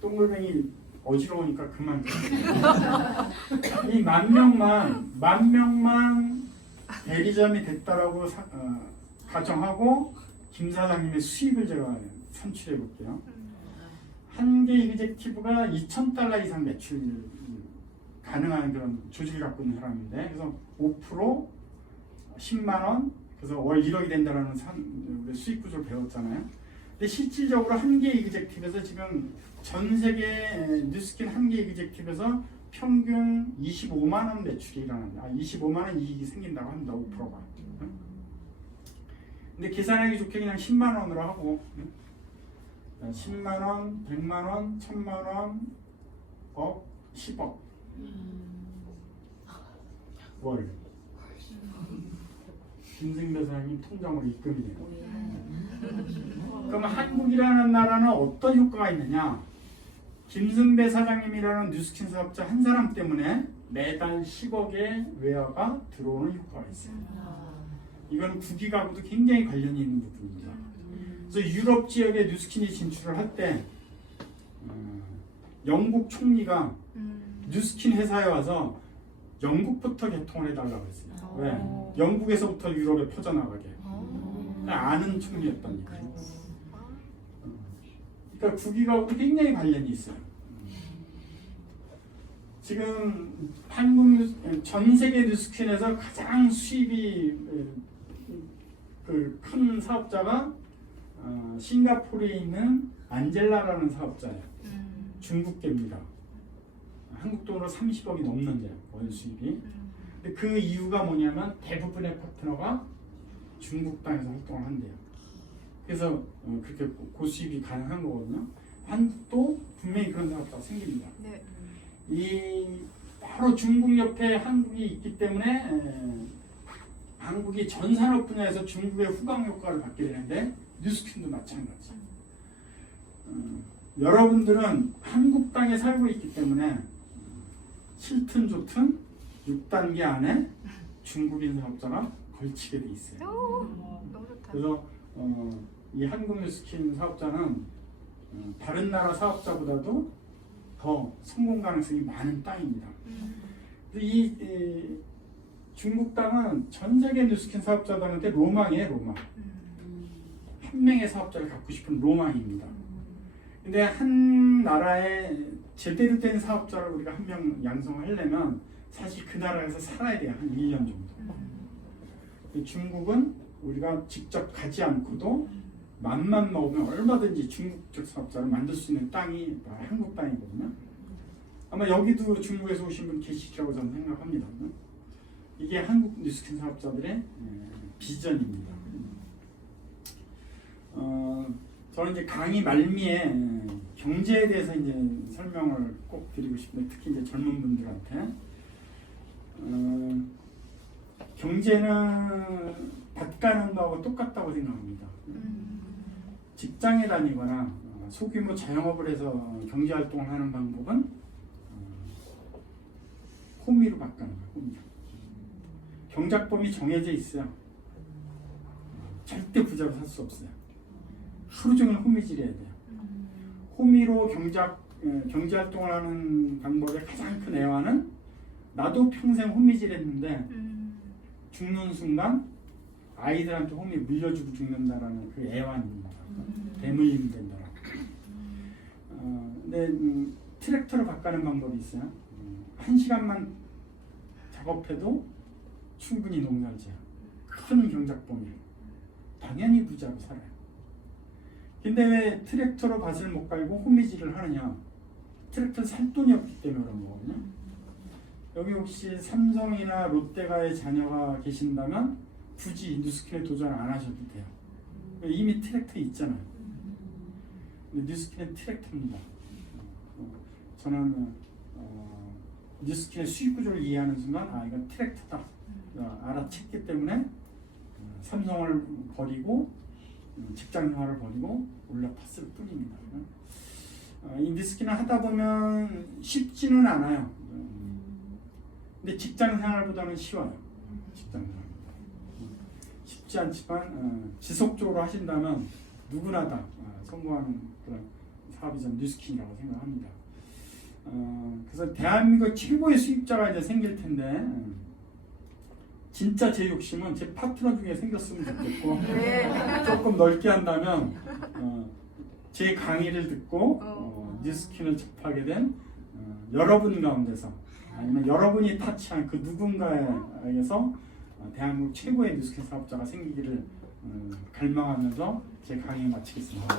동글뱅이 어지러우니까 그만. 이 10,000명만 대리점이 됐다라고 가정하고 김 사장님의 수입을 제가 산출해 볼게요. 한 개 이그젝티브가 $2,000 이상 매출 가능한 그런 조직을 갖고 있는 사람인데, 그래서 5% 10만 원, 그래서 월 1억이 된다라는 수익 구조를 배웠잖아요. 근데 실질적으로 한 개 이그젝티브에서 지금 전 세계 뉴스킨 한 개 이그젝티브에서 평균 25만 원 매출이 일어납니다. 25만 원 이익이 생긴다고 합니다. 5%가. 근데 계산하기 좋게 그냥 10만 원으로 하고, 10만 원, 100만 원, 1,000만 원, 10억 월. 김승배 사장님 통장으로 입금이 돼요. 그럼 한국이라는 나라는 어떤 효과가 있느냐? 김승배 사장님이라는 뉴스킨 사업자 한 사람 때문에 매달 10억의 외화가 들어오는 효과가 있어요. 이건 국익하고도 굉장히 관련이 있는 부분입니다. 그래서 유럽 지역에 뉴스킨이 진출을 할 때 영국 총리가 뉴스킨 회사에 와서 영국부터 개통을 해달라고 했어요. 왜? 영국에서부터 유럽에 퍼져나가게. 아는 총리였던 거예요. 그러니까 국익하고도 굉장히 관련이 있어요. 지금 한국 전 세계 뉴스킨에서 가장 수입이 큰 사업자가 싱가포르에 있는 안젤라라는 사업자예요. 중국계입니다. 한국 돈으로 30억이 넘는데요, 월 수입이. 근데 그 이유가 뭐냐면 대부분의 파트너가 중국 땅에서 활동을 한대요. 그래서 그렇게 고수입이 가능한 거거든요. 한국도 분명히 그런 사업자가 생깁니다. 네. 이 바로 중국 옆에 한국이 있기 때문에 한국이 전 산업 분야에서 중국의 후광 효과를 받게 되는데, 뉴스킨도 마찬가지. 여러분들은 한국 땅에 살고 있기 때문에 싫든 좋든 6단계 안에 중국인 사업자가 걸치게 돼 있어요. 너무 좋다. 그래서 이 한국 뉴스킨 사업자는 다른 나라 사업자보다도 더 성공 가능성이 많은 땅입니다. 이 중국 땅은 전 세계 뉴스킨 사업자들한테 로망이에요, 로망. 한 명의 사업자를 갖고 싶은 로망입니다. 근데 한 나라에 제대로 된 사업자를 우리가 한 명 양성을 하려면 사실 그 나라에서 살아야 돼요. 한 1년 정도. 중국은 우리가 직접 가지 않고도 맘만 먹으면 얼마든지 중국적 사업자를 만들 수 있는 땅이 한국 땅이거든요. 아마 여기도 중국에서 오신 분 계시리라고 저는 생각합니다. 이게 한국 뉴스킨 사업자들의 비전입니다. 저는 이제 강의 말미에 경제에 대해서 이제 설명을 꼭 드리고 싶은데 특히 이제 젊은 분들한테 경제는 밭 가는 거하고 똑같다고 생각합니다. 직장에 다니거나 소규모 자영업을 해서 경제 활동을 하는 방법은 호미로 바꾸는 거예요. 호미로. 경작범위 정해져 있어요. 절대 부자로 살 수 없어요. 하루 종일 호미질해야 돼요. 호미로 경제 활동을 하는 방법의 가장 큰 애환은 나도 평생 호미질했는데 죽는 순간 아이들한테 호미 물려주고 죽는다라는 그 애환입니다. 대물림 된다라는. 근데 트랙터로 바꾸는 방법이 있어요. 1시간만 작업해도 충분히 농사를 지어요. 큰 경작범위로. 당연히 부자로 살아요. 근데 왜 트랙터로 밭을 못 갈고 호미질을 하느냐? 트랙터는 살 돈이 없기 때문에 그런 거거든요. 여기 혹시 삼성이나 롯데가의 자녀가 계신다면 굳이 뉴스킨에 도전 안 하셔도 돼요. 이미 트랙터 있잖아요. 근데 뉴스킨은 트랙터입니다. 저는 뉴스킨의 수익 구조를 이해하는 순간 이건 트랙터다 알아챘기 때문에 삼성을 버리고 직장 생활을 버리고 올라탔을 뿐입니다. 이 뉴스킨을 하다 보면 쉽지는 않아요. 근데 직장 생활보다는 쉬워요. 직장 생활 쉽지 않지만 지속적으로 하신다면 누구나 다 성공하는 그런 사업이 전 뉴스킨이라고 생각합니다. 그래서 대한민국 최고의 수입자가 이제 생길 텐데 진짜 제 욕심은 제 파트너 중에 생겼으면 좋겠고 조금 넓게 한다면 제 강의를 듣고 뉴스킨을 접하게 된 여러분 가운데서 아니면 여러분이 타치한 그 누군가에게서 대한민국 최고의 뉴스킨 사업자가 생기기를 갈망하면서 제 강의 마치겠습니다.